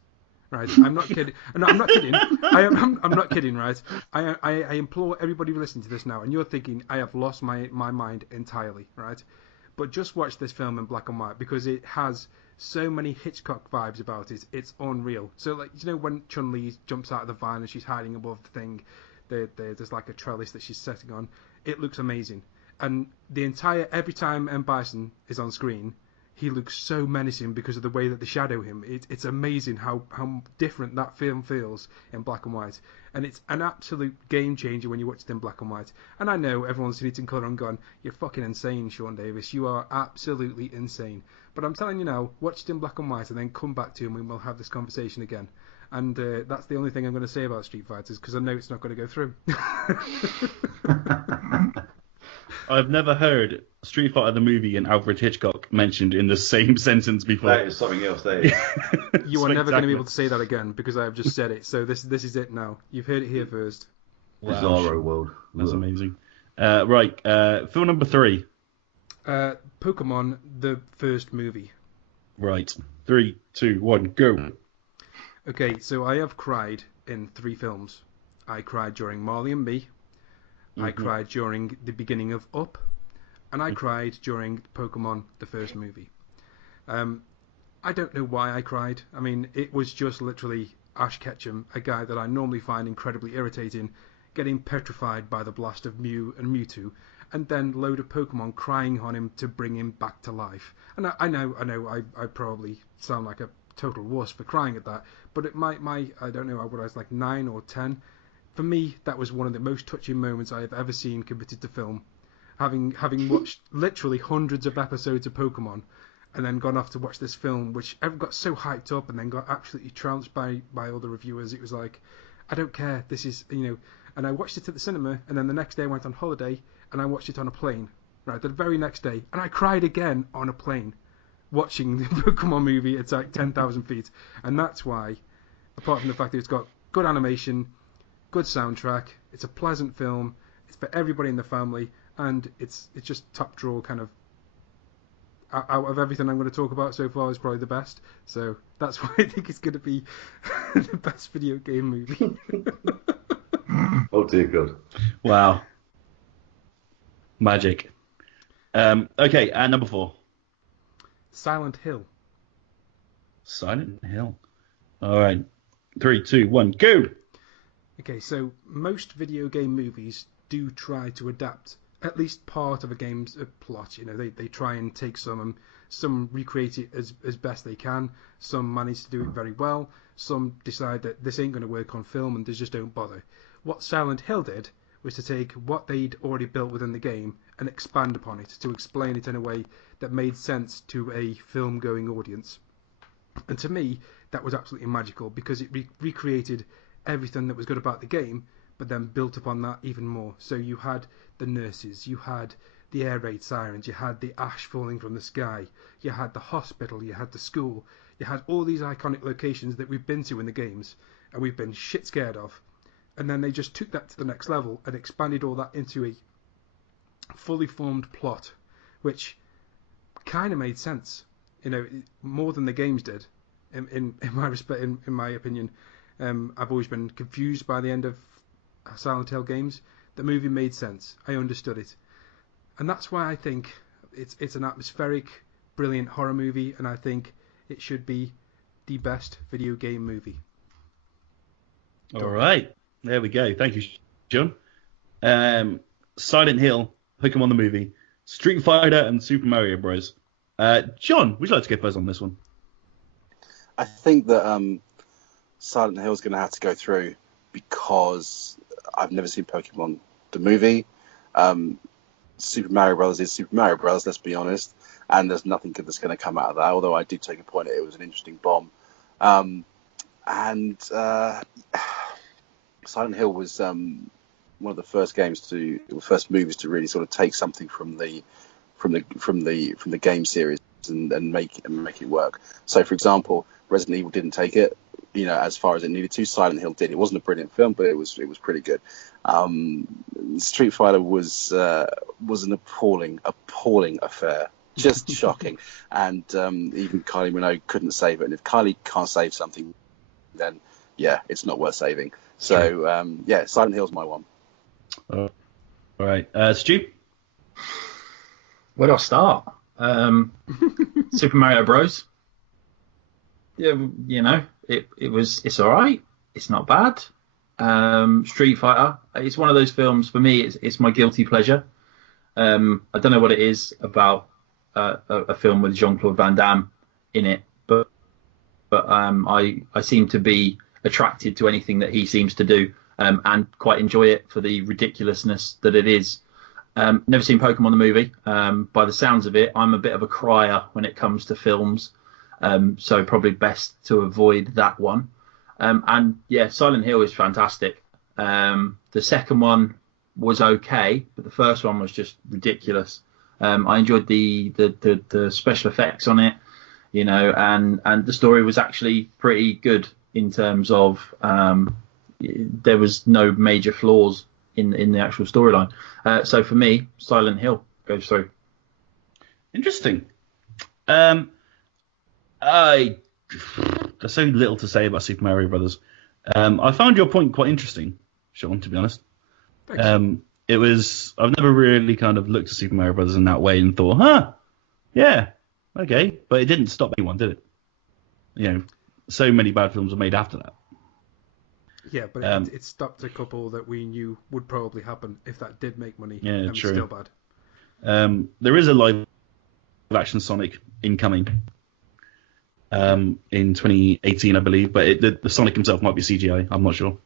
Right? I'm not kidding. No, I'm not kidding. I'm not kidding. Right? I implore everybody listening to this now, and you're thinking I have lost my mind entirely. Right? But just watch this film in black and white, because it has so many Hitchcock vibes about it. It's unreal. So, like, you know, when Chun-Li jumps out of the vine and she's hiding above the thing, there's like a trellis that she's sitting on. It looks amazing. And every time M. Bison is on screen, he looks so menacing because of the way that they shadow him. It's amazing how different that film feels in black and white. And it's an absolute game changer when you watch it in black and white. And I know everyone's seen it in colour and gone, you're fucking insane, Sean Davis. You are absolutely insane. But I'm telling you now, watch it in black and white and then come back to him and we'll have this conversation again. And that's the only thing I'm going to say about Street Fighters, because I know it's not going to go through. I've never heard Street Fighter the movie and Alfred Hitchcock mentioned in the same sentence before. That is something else there. You are never going to be able to say that again, because I have just said it. So this is it now. You've heard it here first. Wow. Bizarro world. That's amazing. Right, film number 3. Pokemon, the first movie. Right, 3, 2, 1, go. Okay, so I have cried in 3 films. I cried during Marley and Me. I cried during the beginning of Up, and I cried during Pokemon, the first movie. I don't know why I cried. I mean, it was just literally Ash Ketchum, a guy that I normally find incredibly irritating, getting petrified by the blast of Mew and Mewtwo, and then load of Pokemon crying on him to bring him back to life. And I know, I probably sound like a total wuss for crying at that, but at my I don't know, what I was like 9 or 10. For me, that was one of the most touching moments I have ever seen committed to film. Having watched literally hundreds of episodes of Pokemon, and then gone off to watch this film, which everyone got so hyped up and then got absolutely trounced by all the reviewers. It was like, I don't care. This is, and I watched it at the cinema, and then the next day I went on holiday and I watched it on a plane. Right, the very next day, and I cried again on a plane watching the Pokemon movie. It's like 10,000 feet, and that's why, apart from the fact that it's got good animation, good soundtrack, it's a pleasant film, it's for everybody in the family, and it's just top drawer kind of. Out of everything I'm going to talk about so far, is probably the best. So that's why I think it's going to be the best video game movie. Oh dear God! Wow, magic. Okay, and number 4. Silent Hill. Silent Hill. All right, 3, 2, 1, go. Okay, so most video game movies do try to adapt at least part of a game's plot. They try and take some recreate it as best they can. Some manage to do it very well. Some decide that this ain't going to work on film and they just don't bother. What Silent Hill did was to take what they'd already built within the game and expand upon it, to explain it in a way that made sense to a film-going audience. And to me, that was absolutely magical, because it recreated everything that was good about the game, but then built upon that even more. So you had the nurses, you had the air raid sirens, you had the ash falling from the sky, you had the hospital, you had the school, you had all these iconic locations that we've been to in the games and we've been shit scared of. And then they just took that to the next level and expanded all that into a fully formed plot, which kind of made sense, more than the games did. In my respect, in my opinion, I've always been confused by the end of Silent Hill games. The movie made sense. I understood it, and that's why I think it's an atmospheric, brilliant horror movie, and I think it should be the best video game movie. All right, there we go. Thank you, John. Silent Hill, Pokemon the movie, Street Fighter, and Super Mario Bros. John, would you like to go first on this one? I think that Silent Hill is going to have to go through because I've never seen Pokemon the movie. Super Mario Bros. Is Super Mario Bros. Let's be honest, and there's nothing good that's going to come out of that. Although I do take a point that it was an interesting bomb, and Silent Hill was one of the first movies to really sort of take something from the game series and make it work. So, for example, Resident Evil didn't take it, as far as it needed to. Silent Hill did. It wasn't a brilliant film, but it was pretty good. Street Fighter was an appalling affair, just shocking. And even Kylie Minogue couldn't save it. And if Kylie can't save something, then yeah, it's not worth saving. So Silent Hill's my one. All right, Stu. Where do I start? Super Mario Bros. Yeah, it's all right. It's not bad. Street Fighter. It's one of those films for me. It's my guilty pleasure. I don't know what it is about a film with Jean-Claude Van Damme in it, but I seem to be attracted to anything that he seems to do, and quite enjoy it for the ridiculousness that it is. Never seen Pokemon the movie. By the sounds of it, I'm a bit of a crier when it comes to films, so probably best to avoid that one. And yeah, Silent Hill is fantastic. The second one was okay, but the first one was just ridiculous. I enjoyed the special effects on it, and the story was actually pretty good in terms of there was no major flaws in the actual storyline. So for me, Silent Hill goes through. Interesting. There's so little to say about Super Mario Brothers. I found your point quite interesting, Sean, to be honest. I've never really kind of looked at Super Mario Brothers in that way and thought, yeah, okay. But it didn't stop anyone, did it? So many bad films were made after that. Yeah, but it stopped a couple that we knew would probably happen if that did make money. Yeah, and true. Still bad. There is a live action Sonic incoming in 2018, I believe, but the Sonic himself might be CGI. I'm not sure.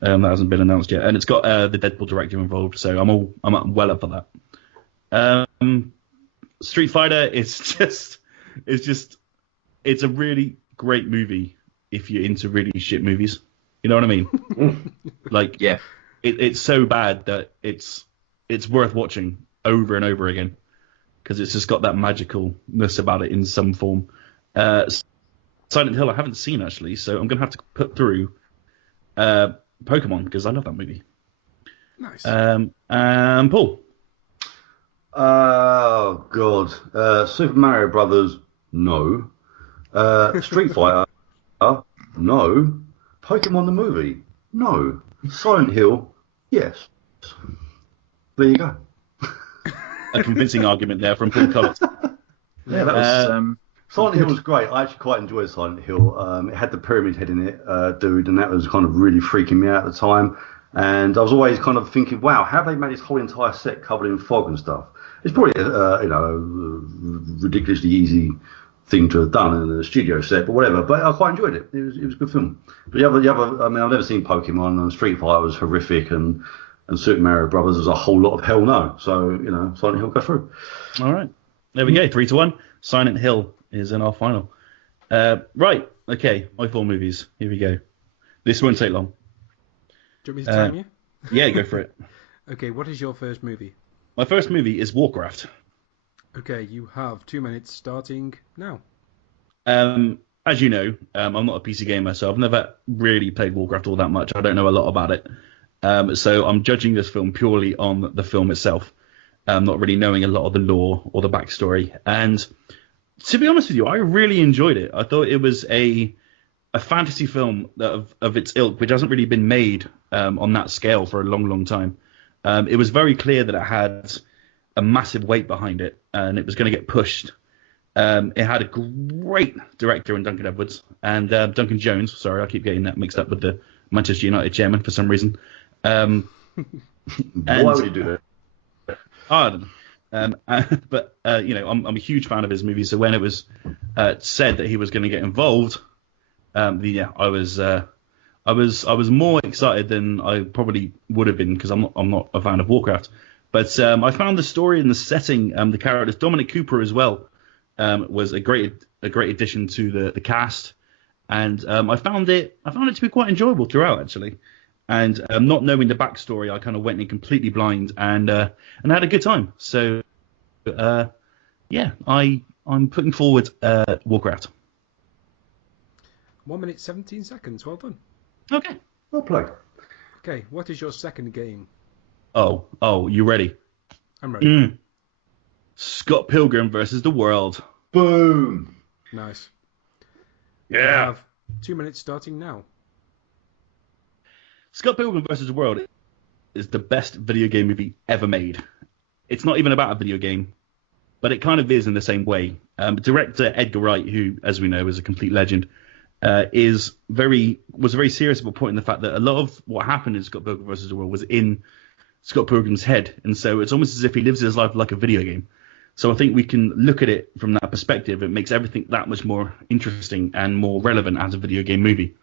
That hasn't been announced yet, and it's got the Deadpool director involved, so I'm well up for that. Street Fighter is just It's a really great movie if you're into really shit movies. You know what I mean? Like, Yeah. It's so bad that it's worth watching over and over again because it's just got that magicalness about it in some form. Silent Hill I haven't seen actually, so I'm gonna have to put through Pokemon because I love that movie. Nice. Paul. Oh God, Super Mario Brothers, no. Street Fighter, no. Pokemon the movie, no. Silent Hill, yes. There you go. A convincing argument there from Paul Collins. Yeah, that was. Silent Hill was great. I actually quite enjoyed Silent Hill. It had the Pyramid Head in it, dude, and that was kind of really freaking me out at the time. And I was always kind of thinking, wow, how have they made this whole entire set covered in fog and stuff? It's probably a ridiculously easy thing to have done in a studio set, but whatever. But I quite enjoyed it. It was a good film. But the other, I mean, I've never seen Pokemon, and Street Fighter was horrific, and Super Mario Brothers was a whole lot of hell no. So Silent Hill go through. All right, there we go. 3-1. Silent Hill is in our final. Right, okay. My 4 movies. Here we go. This won't take long. Do you want me to time you? Yeah, go for it. Okay, what is your first movie? My first movie is Warcraft. Okay, you have 2 minutes starting now. As you know, I'm not a PC gamer, so I've never really played Warcraft all that much. I don't know a lot about it. So I'm judging this film purely on the film itself, not really knowing a lot of the lore or the backstory. And to be honest with you, I really enjoyed it. I thought it was a fantasy film of its ilk, which hasn't really been made on that scale for a long, long time. It was very clear that it had a massive weight behind it, and it was going to get pushed. It had a great director in Duncan Edwards and Duncan Jones. Sorry, I keep getting that mixed up with the Manchester United chairman for some reason. Why would you do that? I don't know. But I'm a huge fan of his movies. So when it was said that he was going to get involved, I was more excited than I probably would have been because I'm not a fan of Warcraft. But I found the story and the setting, the characters, Dominic Cooper as well, was a great addition to the cast, and I found it to be quite enjoyable throughout actually. And not knowing the backstory, I kind of went in completely blind and had a good time. So yeah, I'm putting forward Warcraft. 1 minute 17 seconds. Well done. Okay. Well played. Okay, what is your second game? Oh, you ready? I'm ready. Scott Pilgrim versus the World. Boom. Nice. Yeah. You have 2 minutes starting now. Scott Pilgrim vs. the World is the best video game movie ever made. It's not even about a video game, but it kind of is in the same way. Director Edgar Wright, who, as we know, is a complete legend, was very serious about pointing the fact that a lot of what happened in Scott Pilgrim vs. the World was in Scott Pilgrim's head, and so it's almost as if he lives his life like a video game. So I think we can look at it from that perspective. It makes everything that much more interesting and more relevant as a video game movie.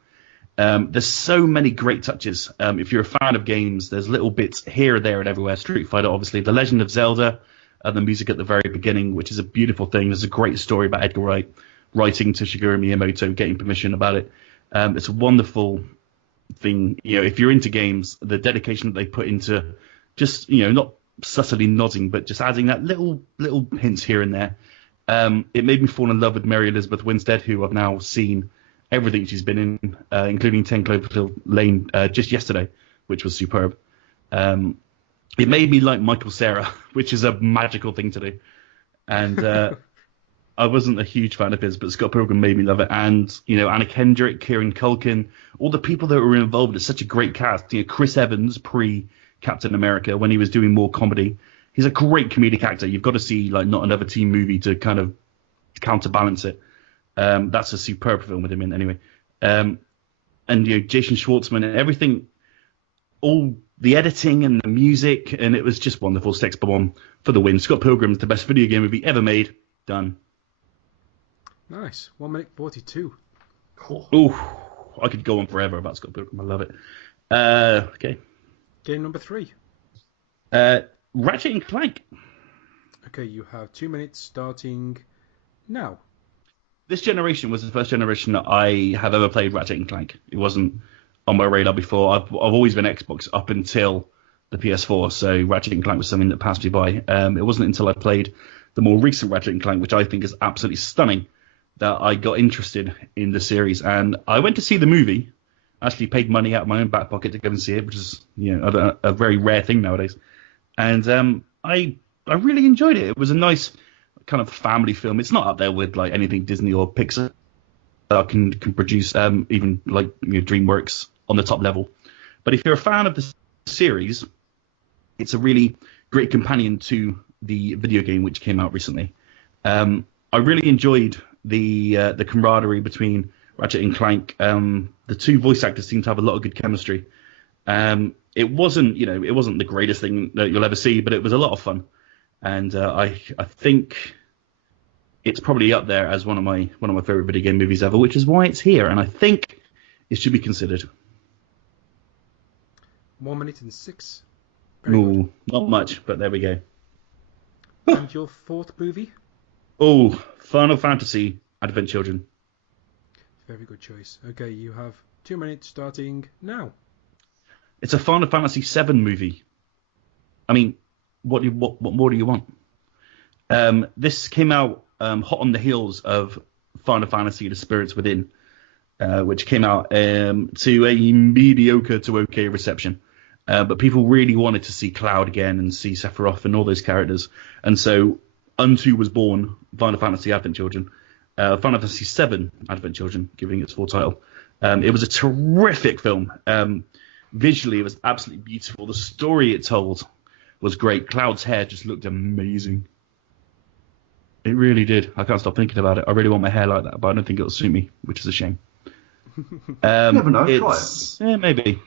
There's so many great touches. If you're a fan of games, there's little bits here, there, and everywhere. Street Fighter, obviously, The Legend of Zelda, the music at the very beginning, which is a beautiful thing. There's a great story about Edgar Wright writing to Shigeru Miyamoto, getting permission about it. It's a wonderful thing. If you're into games, the dedication that they put into just, not subtly nodding, but just adding that little hints here and there. It made me fall in love with Mary Elizabeth Winstead, who I've now seen everything she's been in, including 10 Cloverfield Lane just yesterday, which was superb. It made me like Michael Cera, which is a magical thing to do. And I wasn't a huge fan of his, but Scott Pilgrim made me love it. And, Anna Kendrick, Kieran Culkin, all the people that were involved, it's such a great cast. Chris Evans, pre-Captain America, when he was doing more comedy. He's a great comedic actor. You've got to see Not Another Teen Movie to kind of counterbalance it. That's a superb film with him in anyway. And Jason Schwartzman and everything, all the editing and the music, and it was just wonderful. Sex Bomb for the win. Scott Pilgrim's the best video game movie ever made. Done. Nice. 1 minute 42. Cool. Ooh, I could go on forever about Scott Pilgrim. I love it. Okay. Game number 3. Ratchet and Clank. Okay, you have 2 minutes starting now. this generation was the first generation that I have ever played Ratchet and Clank. It wasn't on my radar before. I've always been Xbox up until the PS4, so Ratchet and Clank was something that passed me by. It wasn't until I played the more recent Ratchet and Clank, which I think is absolutely stunning, that I got interested in the series. And I went to see the movie, actually paid money out of my own back pocket to go and see it, which is a very rare thing nowadays. And I really enjoyed it. It was a nice kind of family film. It's not up there with like anything Disney or Pixar can produce, even like DreamWorks on the top level. But if you're a fan of the series, it's a really great companion to the video game which came out recently. I really enjoyed the camaraderie between Ratchet and Clank. The two voice actors seem to have a lot of good chemistry. It wasn't the greatest thing that you'll ever see, but it was a lot of fun. And I think it's probably up there as one of my favorite video game movies ever, which is why it's here. And I think it should be considered. 1 minute and 6. Ooh, not much, but there we go. And your fourth movie? Oh, Final Fantasy Advent Children. Very good choice. Okay, you have 2 minutes starting now. It's a Final Fantasy VII movie. I mean, what more do you want? This came out hot on the heels of Final Fantasy: The Spirits Within, which came out to a mediocre to okay reception. But people really wanted to see Cloud again and see Sephiroth and all those characters. And so unto was born Final Fantasy Advent Children. Final Fantasy VII Advent Children, giving its full title. It was a terrific film. Visually, it was absolutely beautiful. The story it told was great. Cloud's hair just looked amazing. It really did. I can't stop thinking about it. I really want my hair like that, but I don't think it'll suit me, which is a shame. Never know. Try it. Yeah, maybe.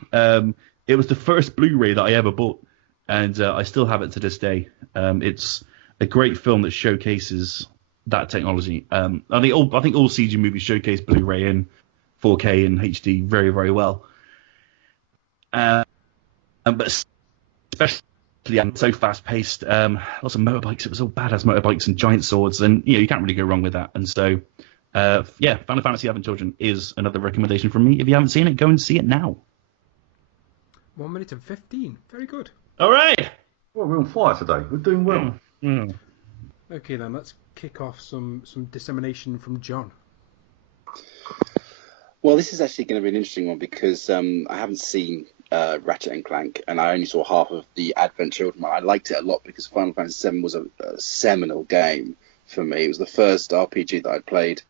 It was the first Blu-ray that I ever bought, and I still have it to this day. It's a great film that showcases that technology. I think all CG movies showcase Blu-ray in 4K and HD very, very well. But especially so fast-paced, lots of motorbikes. It was all badass motorbikes and giant swords, and you can't really go wrong with that. And so, Final Fantasy Advent Children is another recommendation from me. If you haven't seen it, go and see it now. 1 minute and 15. Very good. All right. Well, we're on fire today. We're doing well. Okay, then let's kick off some dissemination from John. Well, this is actually going to be an interesting one because I haven't seen Ratchet and Clank, and I only saw half of the Advent Children. I liked it a lot because Final Fantasy VII was a seminal game for me. It was the first RPG that I'd played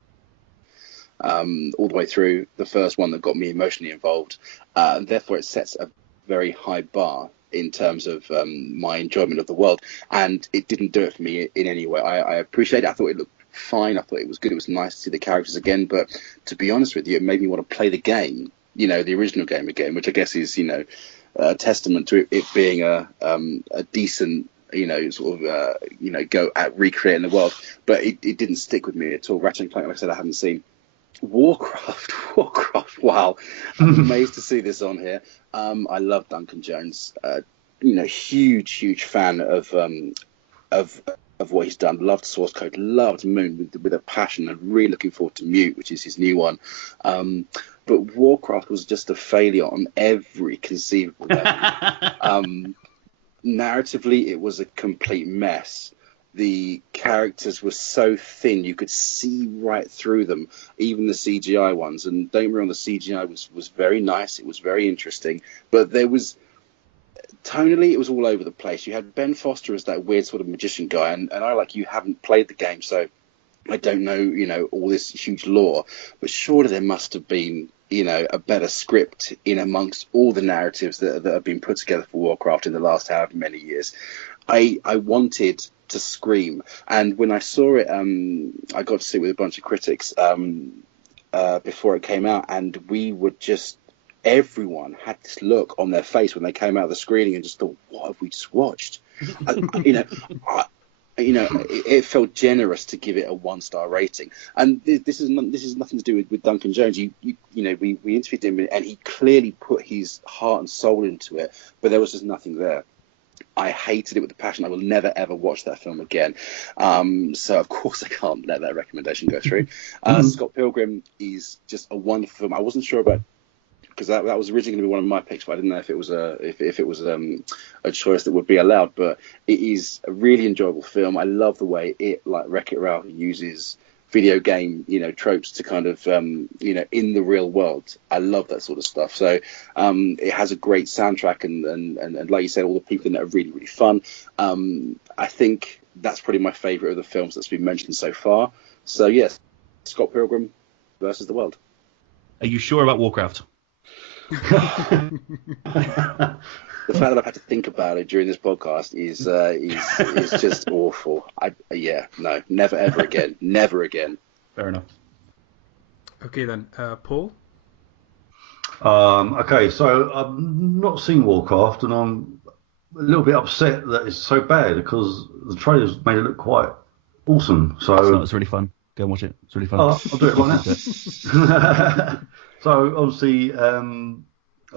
all the way through, the first one that got me emotionally involved. And therefore, it sets a very high bar in terms of my enjoyment of the world, and it didn't do it for me in any way. I appreciate it. I thought it looked fine. I thought it was good. It was nice to see the characters again, but to be honest with you, it made me want to play the game, the original game again, which I guess is, a testament to it being a decent, go at recreating the world. But it didn't stick with me at all. Ratchet and Clank, like I said, I haven't seen. Warcraft, wow. I'm amazed to see this on here. I love Duncan Jones. Huge fan of what he's done. Loved Source Code, loved Moon with a passion, and really looking forward to Mute, which is his new one. But Warcraft was just a failure on every conceivable level. Narratively, it was a complete mess. The characters were so thin, you could see right through them, even the CGI ones. And don't get me wrong, the CGI was very nice. It was very interesting. But tonally, it was all over the place. You had Ben Foster as that weird sort of magician guy. And I, like you, haven't played the game, so I don't know, all this huge lore. But surely there must have been, a better script in amongst all the narratives that have been put together for Warcraft in the last however many years. I wanted to scream, and when I saw it, I got to see it with a bunch of critics before it came out, and everyone had this look on their face when they came out of the screening and just thought, what have we just watched? It felt generous to give it a 1-star rating, and this is nothing to do with Duncan Jones. We interviewed him, and he clearly put his heart and soul into it, but there was just nothing there. I hated it with a passion. I will never ever watch that film again. So of course I can't let that recommendation go through. Scott Pilgrim is just a wonderful film. I wasn't sure about, because that was originally going to be one of my picks, but I didn't know if it was a choice that would be allowed. But it is a really enjoyable film. I love the way it, like Wreck-It Ralph, uses video game, tropes to kind of, in the real world. I love that sort of stuff. So it has a great soundtrack, and like you said, all the people in it are really, really fun. I think that's probably my favourite of the films that's been mentioned so far. So yes, Scott Pilgrim versus the World. Are you sure about Warcraft? The fact that I've had to think about it during this podcast is just awful. No, never ever again, never again. Fair enough. Okay then, Paul. Okay, so I've not seen Warcraft, and I'm a little bit upset that it's so bad because the trailers made it look quite awesome. So it's really fun. Go and watch it. It's really fun. I'll do it right now. So obviously, I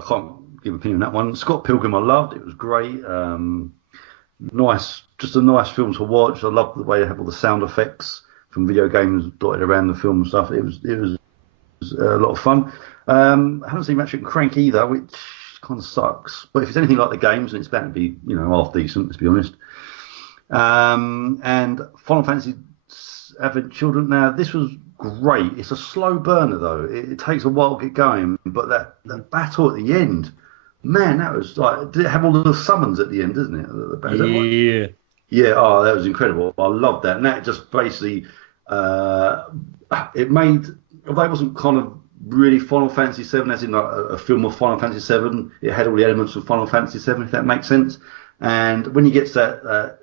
can't give an opinion on that one. Scott Pilgrim, I loved. It was great. Just a nice film to watch. I love the way they have all the sound effects from video games dotted around the film and stuff. It was a lot of fun. I haven't seen Ratchet and Crank either, which kind of sucks. But if it's anything like the games, then it's bound to be half decent. Let's be honest. And Final Fantasy Advent Children. Now this was great. It's a slow burner though. It takes a while to get going, but that battle at the end, man, that was like, did it have all of the summons at the end, doesn't it? Yeah. Oh, that was incredible. I love that. And that just basically, it made, although it wasn't kind of really Final Fantasy VII, as in like a film of Final Fantasy VII, it had all the elements of Final Fantasy VII, if that makes sense. And when you get to that,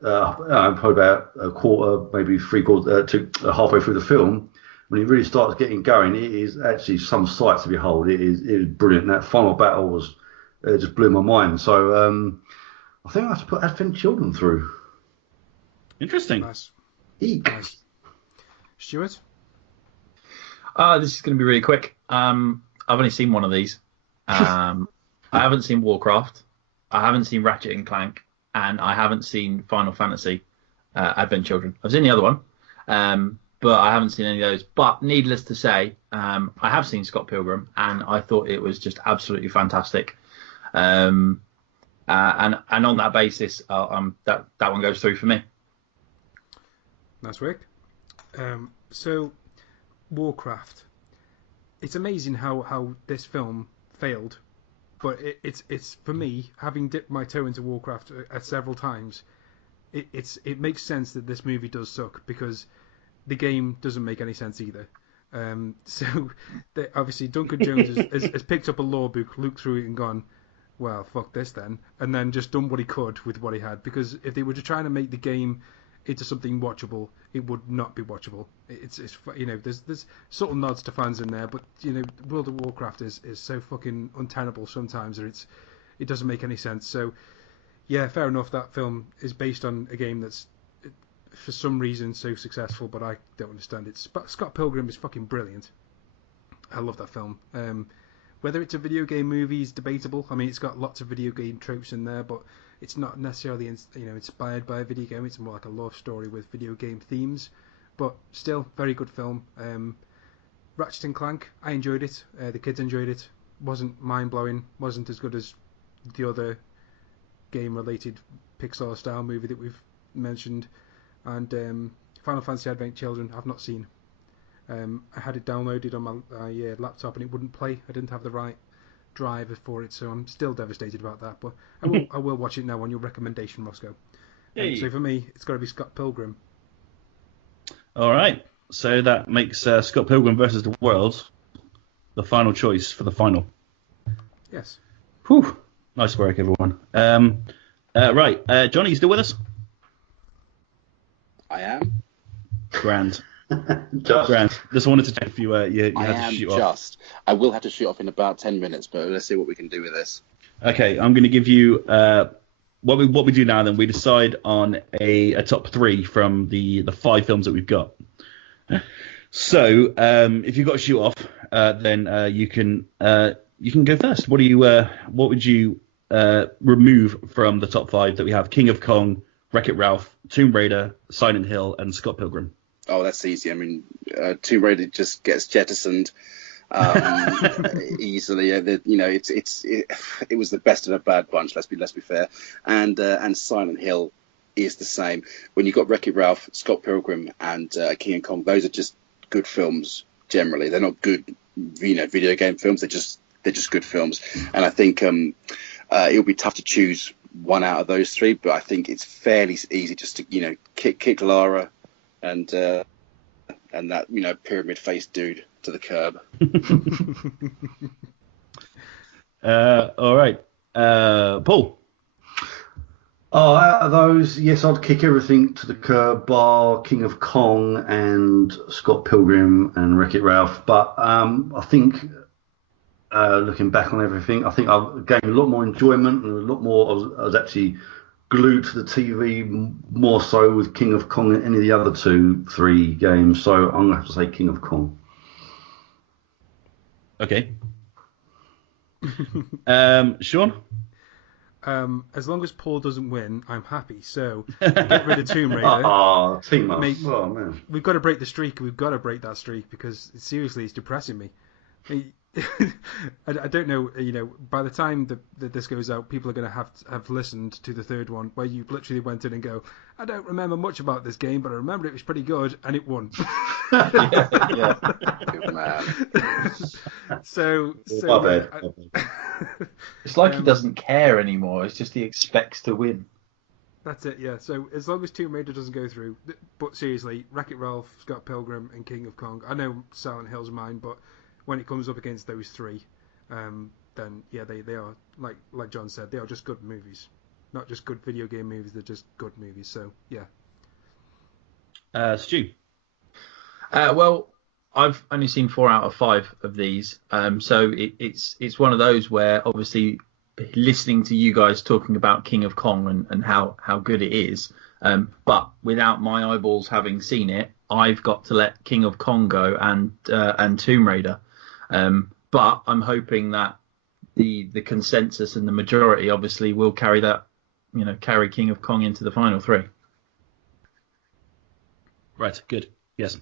probably about a quarter, maybe three-quarters to halfway through the film, when it really starts getting going, it is actually some sight to behold. It is brilliant. That final battle was just blew my mind. So I think I have to put Advent Children through. Interesting. Nice. Nice. Stuart? This is going to be really quick. I've only seen one of these. I haven't seen Warcraft. I haven't seen Ratchet and Clank, and I haven't seen Final Fantasy Advent Children. I've seen the other one, but I haven't seen any of those. But needless to say, I have seen Scott Pilgrim, and I thought it was just absolutely fantastic. And on that basis, that one goes through for me. Nice work. So, Warcraft. It's amazing how this film failed. But it's for me, having dipped my toe into Warcraft several times, it makes sense that this movie does suck, because the game doesn't make any sense either. So obviously Duncan Jones has picked up a law book, looked through it and gone, well, fuck this then, and then just done what he could with what he had. Because if they were trying to make the game into something watchable, it would not be watchable. It's there's subtle nods to fans in there, but World of Warcraft is so fucking untenable sometimes that it doesn't make any sense. So yeah, fair enough, that film is based on a game that's for some reason so successful, but I don't understand it. Scott Pilgrim is fucking brilliant. I love that film. Whether it's a video game movie is debatable. I mean, it's got lots of video game tropes in there, but it's not necessarily inspired by a video game. It's more like a love story with video game themes, but still very good film. Ratchet and Clank, I enjoyed it. The kids enjoyed it. Wasn't mind blowing. Wasn't as good as the other game related Pixar style movie that we've mentioned. And Final Fantasy Advent Children, I've not seen. I had it downloaded on my laptop and it wouldn't play. I didn't have the right driver for it, so I'm still devastated about that. But I will watch it now on your recommendation, Roscoe. So for me, it's got to be Scott Pilgrim. All right. So that makes Scott Pilgrim versus the World the final choice for the final. Yes. Whew. Nice work, everyone. Right. Johnny, you still with us? I am. Grand. Grand. Just wanted to check if you had to shoot off. I will have to shoot off in about 10 minutes, but let's see what we can do with this. Okay, I'm going to give you what we do now. Then we decide on a top three from the 5 films that we've got. So if you've got to shoot off, then you can go first. What would you remove from the top 5 that we have King of Kong, Wreck-It Ralph, Tomb Raider, Silent Hill, and Scott Pilgrim. Oh, that's easy. I mean, Tomb Raider just gets jettisoned easily. It was the best of a bad bunch. Let's be fair. And Silent Hill is the same. When you got Wreck-It Ralph, Scott Pilgrim, and King of Kong, those are just good films. Generally, they're not good, video game films. They're just good films. And I think it'll be tough to choose one out of those 3, but I think it's fairly easy just to kick Lara and that pyramid faced dude to the curb. All right, Paul. Oh, out of those, yes, I'd kick everything to the curb, bar King of Kong and Scott Pilgrim and Wreck-It Ralph. But I think, looking back on everything, I think I gained a lot more enjoyment and a lot more. I was actually glued to the TV more so with King of Kong than any of the other 2-3 games. So I'm going to have to say King of Kong. Okay. Sean? As long as Paul doesn't win, I'm happy. So get rid of Tomb Raider. Team up. Oh, man. We've got to break the streak. We've got to break that streak because seriously, it's depressing me. I don't know. By the time that this goes out, people are going to have listened to the 3rd one, where you literally went in and go, I don't remember much about this game, but I remember it was pretty good, and it won. Yeah. Good man. So My bad. It's like he doesn't care anymore. It's just he expects to win. That's it, yeah. So as long as Tomb Raider doesn't go through, but seriously, Wreck-It Ralph, Scott Pilgrim, and King of Kong. I know Silent Hill's mine, but when it comes up against those 3, then yeah, they are like John said, they are just good movies, not just good video game movies. They're just good movies. So yeah. Stu. Well, I've only seen 4 out of 5 of these, so it's one of those where obviously listening to you guys talking about King of Kong and how good it is, but without my eyeballs having seen it, I've got to let King of Kong go and Tomb Raider. But I'm hoping that the consensus and the majority obviously will carry King of Kong into the final 3. Right, good. Yes.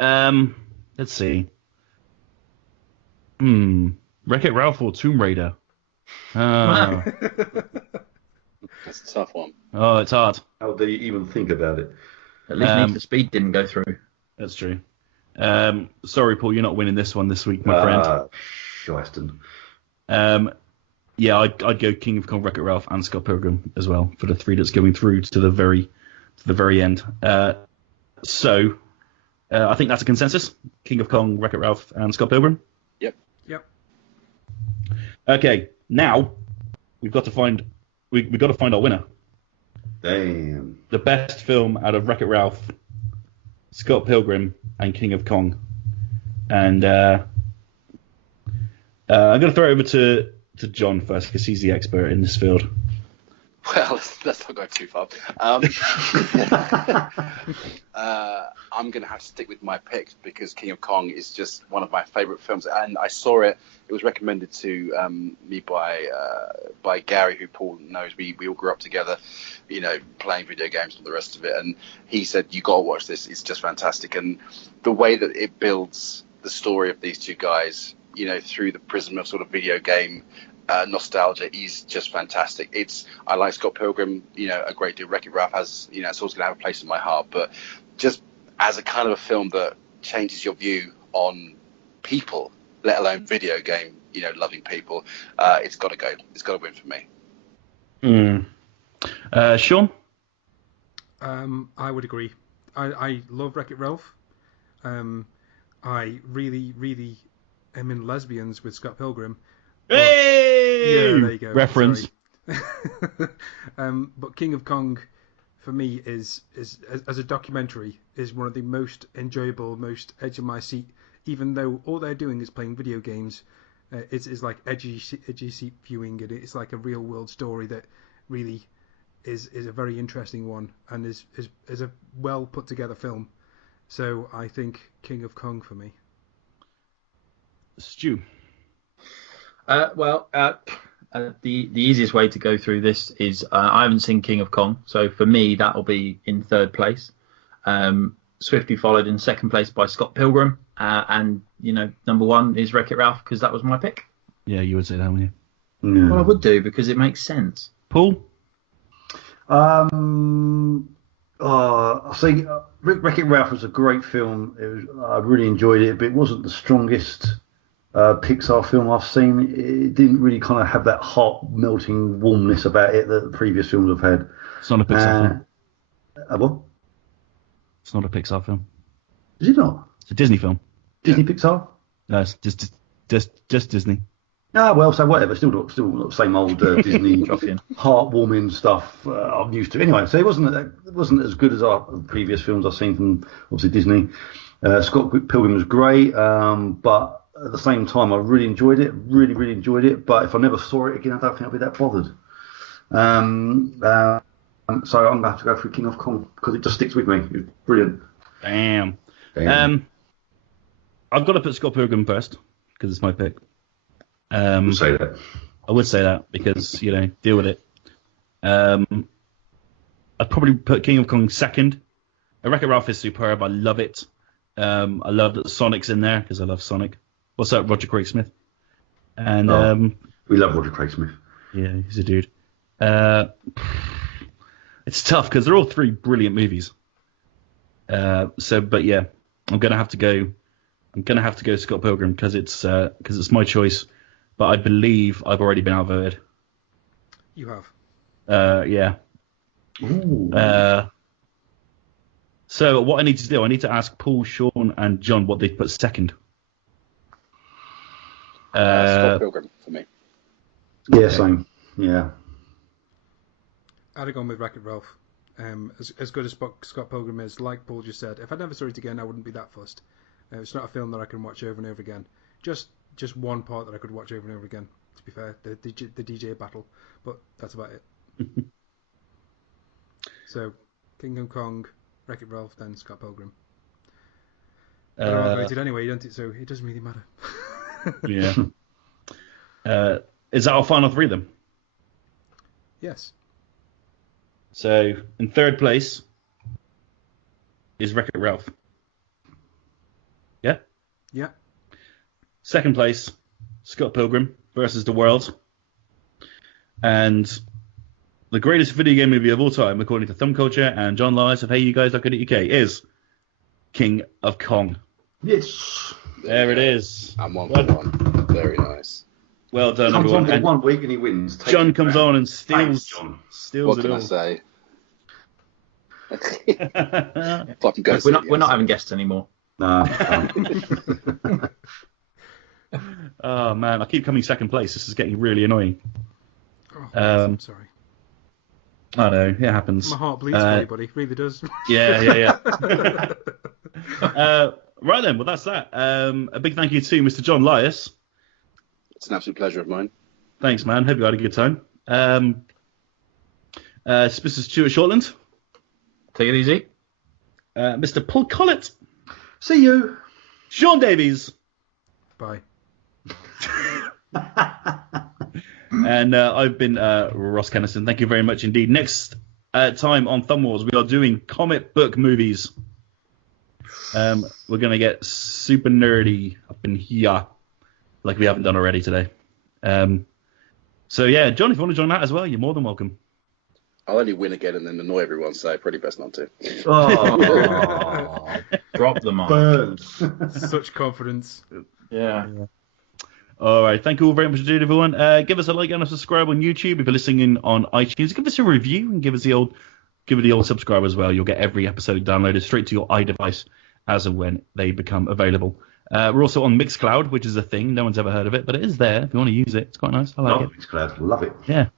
Let's see. Wreck-It Ralph or Tomb Raider? That's a tough one. Oh, it's hard. How do you even think about it? At least Need for Speed didn't go through. That's true. Sorry, Paul, you're not winning this one this week, my friend. Shieston. Yeah, I'd go King of Kong, Wreck-It Ralph, and Scott Pilgrim as well for the 3 that's going through to the very end. So I think that's a consensus. King of Kong, Wreck-It Ralph, and Scott Pilgrim. Yep. Okay, now we've got to find our winner. Damn. The best film out of Wreck-It Ralph, Scott Pilgrim, and King of Kong. And I'm going to throw it over to John first because he's the expert in this field. Well, let's not go too far. I'm going to have to stick with my pick because King of Kong is just one of my favourite films. And I saw it. It was recommended to me by Gary, who Paul knows. We all grew up together, playing video games and the rest of it. And he said, you got to watch this. It's just fantastic. And the way that it builds the story of these 2 guys, through the prism of sort of video game nostalgia is just fantastic. I like Scott Pilgrim, a great deal. Wreck-It Ralph has, it's always going to have a place in my heart. But just as a kind of a film that changes your view on people, let alone video game, loving people, it's got to go. It's got to win for me. Sean? I would agree. I love Wreck-It Ralph. I really, really am in Lesbians with Scott Pilgrim. Hey! Yeah, there you go. Reference. But King of Kong, for me, is as a documentary, is one of the most enjoyable, most edge of my seat. Even though all they're doing is playing video games, it's like edgy seat viewing, and it's like a real world story that really is a very interesting one and is a well put together film. So I think King of Kong for me. Stu. the easiest way to go through this is I haven't seen King of Kong, so for me that will be in third place. Swiftly followed in second place by Scott Pilgrim, and number one is Wreck-It Ralph because that was my pick. Yeah, you would say that, wouldn't you? Yeah. Well, I would do because it makes sense. Paul? I think Wreck-It Ralph was a great film. I really enjoyed it, but it wasn't the strongest Pixar film I've seen. It didn't really kind of have that heart-melting warmness about it that the previous films have had. It's not a Pixar film. What? It's not a Pixar film. Is it not? It's a Disney film. Disney Pixar? No, it's just Disney. Ah, well, so whatever. Still not the same old Disney heartwarming stuff I'm used to. Anyway, so it wasn't as good as our previous films I've seen from obviously Disney. Scott Pilgrim was great, but at the same time, I really enjoyed it. Really, really enjoyed it. But if I never saw it again, I don't think I'd be that bothered. So I'm gonna have to go for King of Kong because it just sticks with me. It's brilliant. Damn. I've got to put Scott Pilgrim first because it's my pick. I'll say that. I would say that because, deal with it. I'd probably put King of Kong second. Wreck-It Ralph is superb. I love it. I love that Sonic's in there because I love Sonic. What's up, Roger Craig Smith? And we love Roger Craig Smith. Yeah, he's a dude. It's tough because they're all three brilliant movies. But yeah, I'm gonna have to go Scott Pilgrim because it's my choice. But I believe I've already been outvoted. You have. Yeah. Ooh. So what I need to do, I need to ask Paul, Sean, and John what they put second. Scott Pilgrim for me. Yeah, same. Yeah. I'd have gone with Wreck-It Ralph. As good as Scott Pilgrim is, like Paul just said, if I never saw it again, I wouldn't be that fussed. It's not a film that I can watch over and over again. Just one part that I could watch over and over again, to be fair, the DJ battle, but that's about it. So, King of Kong, Wreck-It Ralph, then Scott Pilgrim. But I voted anyway, don't it? So it doesn't really matter. Yeah. Is that our final three then? Yes. So, in third place is Wreck-It Ralph. Yeah? Yeah. Second place, Scott Pilgrim versus the World. And the greatest video game movie of all time, according to Thumb Culture and John Lyus of HeyUGuys.co.uk, is King of Kong. Yes. There it is. And 1 for 1. Very nice. Well done, Comes everyone. on for And 1 week and he wins. Take John it comes back. on and Thanks, steals John. What it can all. I say? Fucking go see We're not it. having guests anymore. No. Oh, man, I keep coming second place. This is getting really annoying. Oh, I'm sorry. I know, it happens. My heart bleeds for you, buddy. It really does. Yeah. Right then, well, that's that. A big thank you to Mr. John Lyus. It's an absolute pleasure of mine. Thanks, man. Hope you had a good time. Mr. Stuart Shortland. Take it easy. Mr. Paul Collett. See you. Sean Davies. Bye. And I've been Ross Kennison. Thank you very much indeed. Next time on Thumb Wars, we are doing comic book movies. We're going to get super nerdy up in here, like we haven't done already today. So yeah, John, if you want to join that as well, you're more than welcome. I'll only win again and then annoy everyone, so probably best not to. Oh, drop the mic. Burns. Such confidence. Yeah. All right, thank you all very much indeed, everyone. Give us a like and a subscribe on YouTube. If you're listening on iTunes, give us a review and give it the old subscribe as well. You'll get every episode downloaded straight to your iDevice as and when they become available. We're also on Mixcloud, which is a thing. No one's ever heard of it, but it is there. If you want to use it, it's quite nice. I like it. Glad. Love it. Yeah.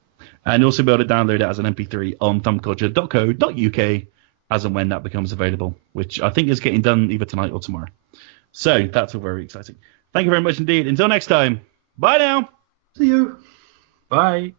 And you'll also be able to download it as an MP3 on thumbculture.co.uk as and when that becomes available, which I think is getting done either tonight or tomorrow. So that's all very exciting. Thank you very much indeed. Until next time, bye now. See you. Bye.